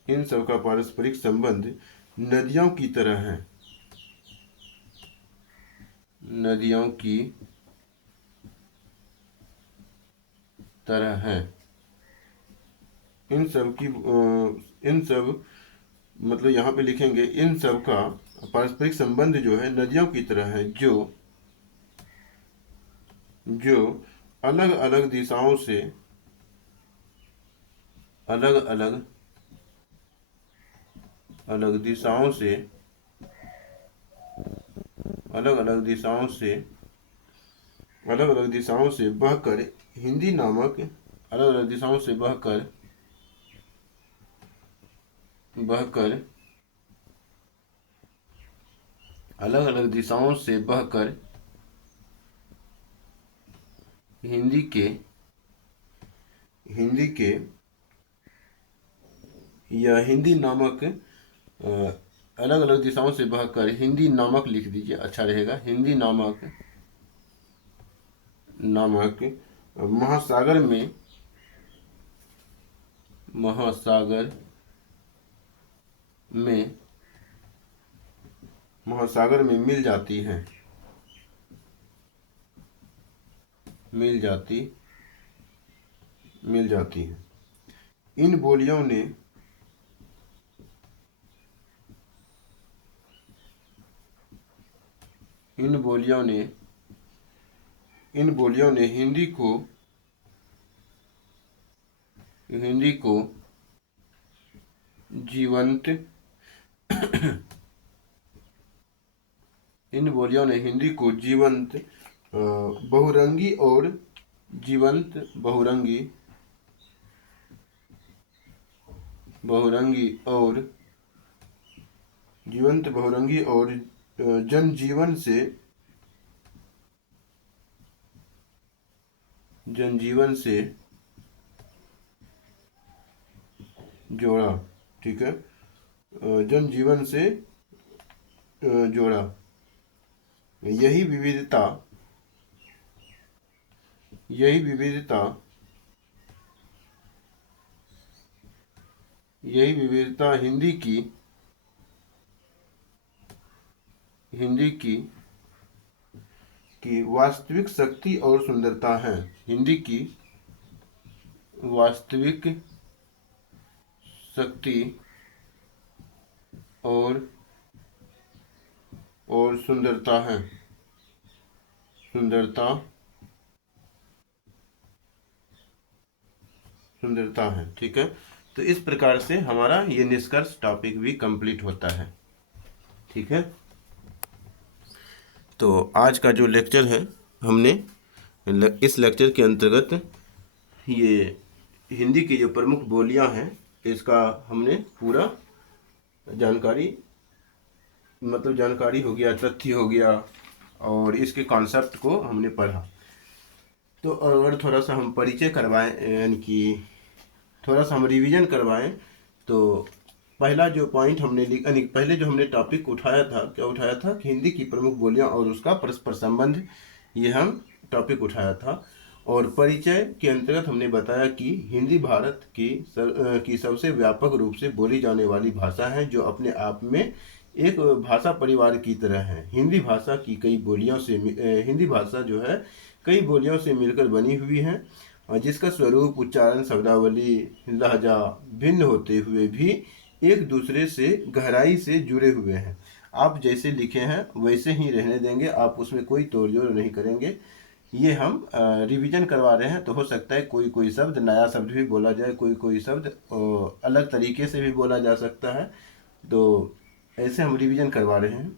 इन सब का पारस्परिक संबंध नदियों की तरह है, नदियों की तरह है। इन सब मतलब यहाँ पे लिखेंगे इन सब का पारस्परिक संबंध जो है नदियों की तरह है, जो अलग अलग दिशाओं से अलग अलग अलग दिशाओं से अलग अलग दिशाओं से अलग अलग दिशाओं से बहकर हिंदी नामक अलग अलग दिशाओं से बहकर अलग अलग दिशाओं से बहकर हिंदी के या हिंदी नामक अलग अलग दिशाओं से बहकर हिंदी नामक लिख दीजिए, अच्छा रहेगा। हिंदी नामक महासागर में मिल जाती हैं, मिल जाती हैं। इन बोलियों ने हिंदी को जीवंत इन बोलियों ने हिंदी को जीवंत बहुरंगी और जीवंत बहुरंगी और जनजीवन से जोड़ा। ठीक है, जनजीवन से जोड़ा। यही विविधता हिंदी की वास्तविक शक्ति और सुंदरता है। हिंदी की वास्तविक शक्ति और सुंदरता है। ठीक है, तो इस प्रकार से हमारा ये निष्कर्ष टॉपिक भी कंप्लीट होता है। ठीक है, तो आज का जो लेक्चर है हमने इस लेक्चर के अंतर्गत ये हिंदी की जो प्रमुख बोलियां हैं इसका हमने पूरा जानकारी हो गया, तथ्य हो गया और इसके कॉन्सेप्ट को हमने पढ़ा। तो अगर थोड़ा सा हम परिचय करवाएं, यानी कि थोड़ा सा हम रिवीजन करवाएं, तो पहला जो पॉइंट हमने यानी पहले जो हमने टॉपिक उठाया था, क्या उठाया था कि हिंदी की प्रमुख बोलियां और उसका परस्पर संबंध, ये हम टॉपिक उठाया था। और परिचय के अंतर्गत हमने बताया कि हिंदी भारत की सबसे व्यापक रूप से बोली जाने वाली भाषा है, जो अपने आप में एक भाषा परिवार की तरह है। हिंदी भाषा जो है कई बोलियों से मिलकर बनी हुई है, और जिसका स्वरूप, उच्चारण, शब्दावली, लहजा भिन्न होते हुए भी एक दूसरे से गहराई से जुड़े हुए हैं। आप जैसे लिखे हैं वैसे ही रहने देंगे, आप उसमें कोई तोड़ जोड़ नहीं करेंगे। ये हम रिवीजन करवा रहे हैं, तो हो सकता है कोई शब्द नया शब्द भी बोला जाए, कोई शब्द अलग तरीके से भी बोला जा सकता है, तो ऐसे हम रिवीजन करवा रहे हैं।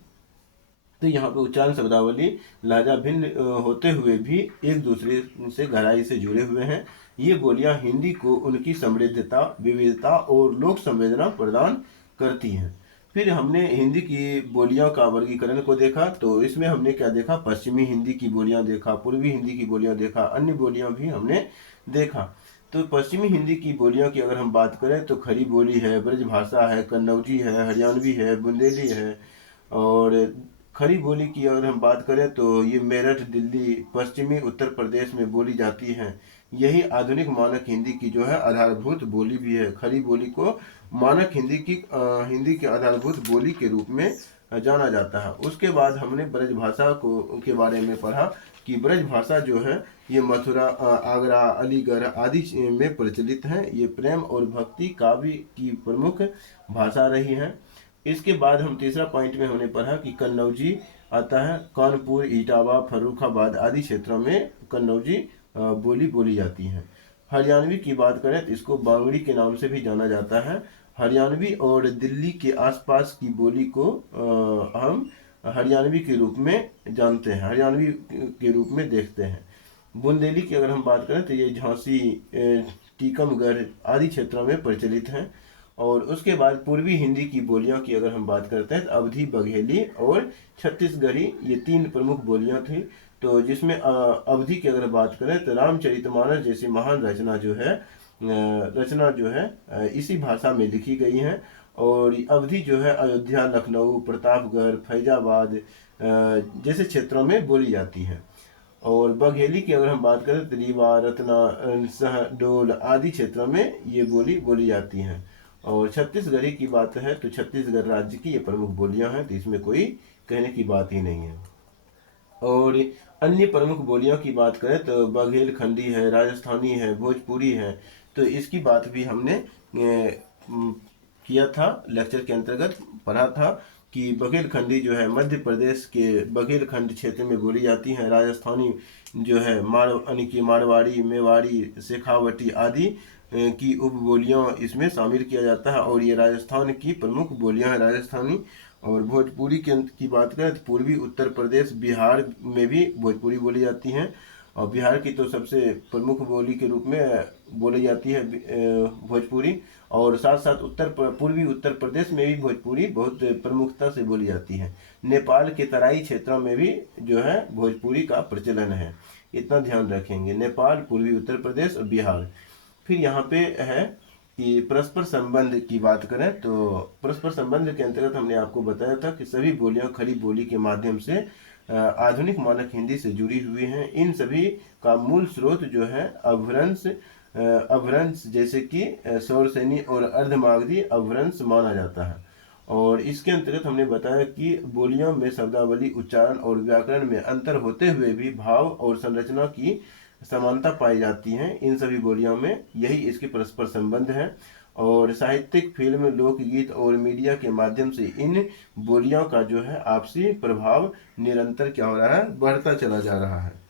तो यहाँ पे उच्चारण, शब्दावली, लहजा भिन्न होते हुए भी एक दूसरे से गहराई से जुड़े हुए हैं। ये बोलियां हिंदी को उनकी समृद्धता, विविधता और लोक संवेदना प्रदान करती हैं। फिर हमने हिंदी की बोलियों का वर्गीकरण को देखा। तो इसमें हमने क्या देखा, पश्चिमी हिंदी की बोलियां देखा, पूर्वी हिंदी की बोलियां देखा, अन्य बोलियां भी हमने देखा। तो पश्चिमी हिंदी की बोलियों की अगर हम बात करें तो खड़ी बोली है, ब्रजभाषा है, कन्नौजी है, हरियाणवी है, बुंदेली है। और खड़ी बोली की अगर हम बात करें तो ये मेरठ, दिल्ली, पश्चिमी उत्तर प्रदेश में बोली जाती हैं। यही आधुनिक मानक हिंदी की जो है आधारभूत बोली भी है। खड़ी बोली को मानक हिंदी की आधारभूत बोली के रूप में जाना जाता है। उसके बाद हमने ब्रजभाषा को के बारे में पढ़ा कि ब्रजभाषा जो है ये मथुरा, आगरा, अलीगढ़ आदि में प्रचलित है। ये प्रेम और भक्ति काव्य की प्रमुख भाषा रही है। इसके बाद हम तीसरा पॉइंट में हमने पढ़ा कि कन्नौजी आता है। कानपुर, इटावा, फर्रुखाबाद आदि क्षेत्रों में कन्नौजी बोली बोली जाती है। हरियाणवी की बात करें तो इसको बांगड़ी के नाम से भी जाना जाता है। हरियाणवी और दिल्ली के आसपास की बोली को हम हरियाणवी के रूप में जानते हैं, हरियाणवी के रूप में देखते हैं। बुंदेली की अगर हम बात करें तो ये झांसी, टीकमगढ़ आदि क्षेत्रों में प्रचलित हैं। और उसके बाद पूर्वी हिंदी की बोलियों की अगर हम बात करते हैं तो अवधी, बघेली और छत्तीसगढ़ी ये 3 प्रमुख बोलियां थी। तो जिसमें अवधी की अगर बात करें तो रामचरितमानस जैसी महान रचना जो है इसी भाषा में लिखी गई है। और अवधी जो है अयोध्या, लखनऊ, प्रतापगढ़, फैजाबाद जैसे क्षेत्रों में बोली जाती है। और बघेली की अगर हम बात करें तो रीवा, रत्ना, शहडोल आदि क्षेत्रों में ये बोली बोली जाती हैं। और छत्तीसगढ़ी की बात है तो छत्तीसगढ़ राज्य की ये प्रमुख बोलियां हैं, तो इसमें कोई कहने की बात ही नहीं है। और अन्य प्रमुख बोलियों की बात करें तो बघेलखंडी है, राजस्थानी है, भोजपुरी है। तो इसकी बात भी हमने किया था, लेक्चर के अंतर्गत पढ़ा था कि बघेलखंडी जो है मध्य प्रदेश के बघेलखंड क्षेत्र में बोली जाती है। राजस्थानी जो है यानी कि मारवाड़ी, मेवाड़ी, शेखावटी आदि की उपबोलियां इसमें शामिल किया जाता है। और ये राजस्थान की प्रमुख बोलियां हैं राजस्थानी। और भोजपुरी की बात करें तो पूर्वी उत्तर प्रदेश, बिहार में भी भोजपुरी बोली जाती हैं। और बिहार की तो सबसे प्रमुख बोली के रूप में बोली जाती है भोजपुरी। और साथ साथ पूर्वी उत्तर प्रदेश में भी भोजपुरी बहुत प्रमुखता से बोली जाती है। नेपाल के तराई क्षेत्रों में भी जो है भोजपुरी का प्रचलन है, इतना ध्यान रखेंगे। नेपाल, पूर्वी उत्तर प्रदेश और बिहार। फिर यहाँ पे है कि परस्पर संबंध की बात करें तो परस्पर संबंध के अंतर्गत हमने आपको बताया था कि सभी बोलियां खड़ी बोली के माध्यम से आधुनिक मानक हिंदी से जुड़ी हुई हैं। इन सभी का मूल स्रोत जो है अभ्रंश जैसे कि सौरसेनी और अर्धमागधी अभ्रंश माना जाता है। और इसके अंतर्गत हमने बताया कि बोलियों में शब्दावली, उच्चारण और व्याकरण में अंतर होते हुए भी भाव और संरचना की समानता पाई जाती है इन सभी बोलियों में। यही इसके परस्पर संबंध है। और साहित्यिक, फिल्म, लोकगीत और मीडिया के माध्यम से इन बोलियों का जो है आपसी प्रभाव निरंतर क्या हो रहा है, बढ़ता चला जा रहा है।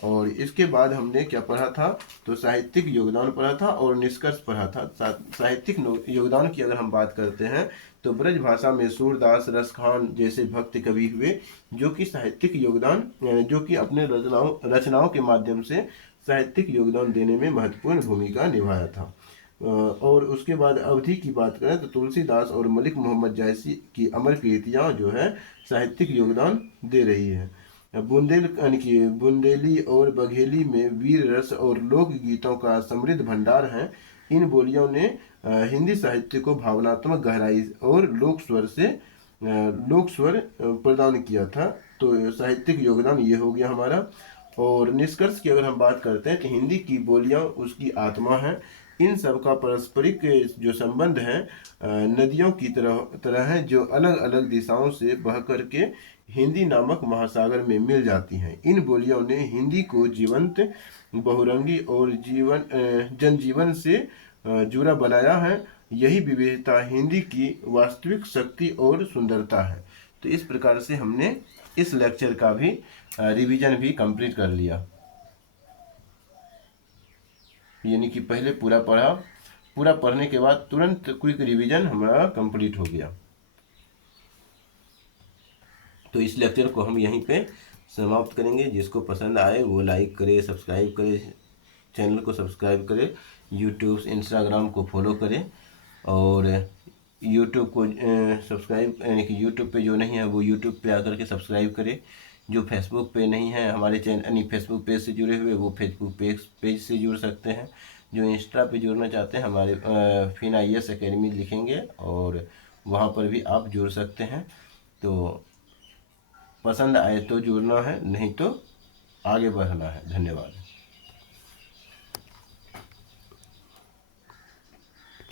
और इसके बाद हमने क्या पढ़ा था, तो साहित्यिक योगदान पढ़ा था और निष्कर्ष पढ़ा था। साहित्यिक योगदान की अगर हम बात करते हैं तो ब्रज भाषा में सूरदास, रसखान जैसे भक्त कवि हुए जो कि साहित्यिक योगदान जो कि अपने रचनाओं के माध्यम से साहित्यिक योगदान देने में महत्वपूर्ण भूमिका निभाया था। और उसके बाद अवधि की बात करें तो तुलसीदास और मलिक मोहम्मद जायसी की अमर कृतियाँ जो है साहित्यिक योगदान दे रही है। बुंदेली और बघेली में वीर रस और लोक गीतों का समृद्ध भंडार है। इन बोलियों ने हिंदी साहित्य को भावनात्मक गहराई और लोक स्वर प्रदान किया था। तो साहित्यिक योगदान ये हो गया हमारा। और निष्कर्ष की अगर हम बात करते हैं तो हिंदी की बोलियां उसकी आत्मा है। इन सब का पारस्परिक जो संबंध है नदियों की तरह है जो अलग अलग दिशाओं से बह करके हिंदी नामक महासागर में मिल जाती हैं। इन बोलियों ने हिंदी को जीवंत, बहुरंगी और जनजीवन से जुड़ा बनाया है। यही विविधता हिंदी की वास्तविक शक्ति और सुंदरता है। तो इस प्रकार से हमने इस लेक्चर का भी रिवीजन भी कंप्लीट कर लिया, यानी कि पहले पूरा पढ़ा, पूरा पढ़ने के बाद तुरंत क्विक रिवीजन हमारा कंप्लीट हो गया। तो इस लेक्चर को हम यहीं पे समाप्त करेंगे। जिसको पसंद आए वो लाइक करे, सब्सक्राइब करे, चैनल को सब्सक्राइब करे, यूट्यूब, इंस्टाग्राम को फॉलो करें। और यूट्यूब को सब्सक्राइब, यानी कि यूट्यूब पे जो नहीं है वो यूट्यूब पे आकर के सब्सक्राइब करें। जो फेसबुक पे नहीं है हमारे चैनल, यानी फेसबुक पेज से जुड़े हुए, वो फेसबुक पेज से जुड़ सकते हैं। जो इंस्टा पे जुड़ना चाहते हैं, हमारे फिन IAS अकेडमी लिखेंगे और वहाँ पर भी आप जुड़ सकते हैं। तो पसंद आए तो जुड़ना है, नहीं तो आगे बढ़ना है। धन्यवाद।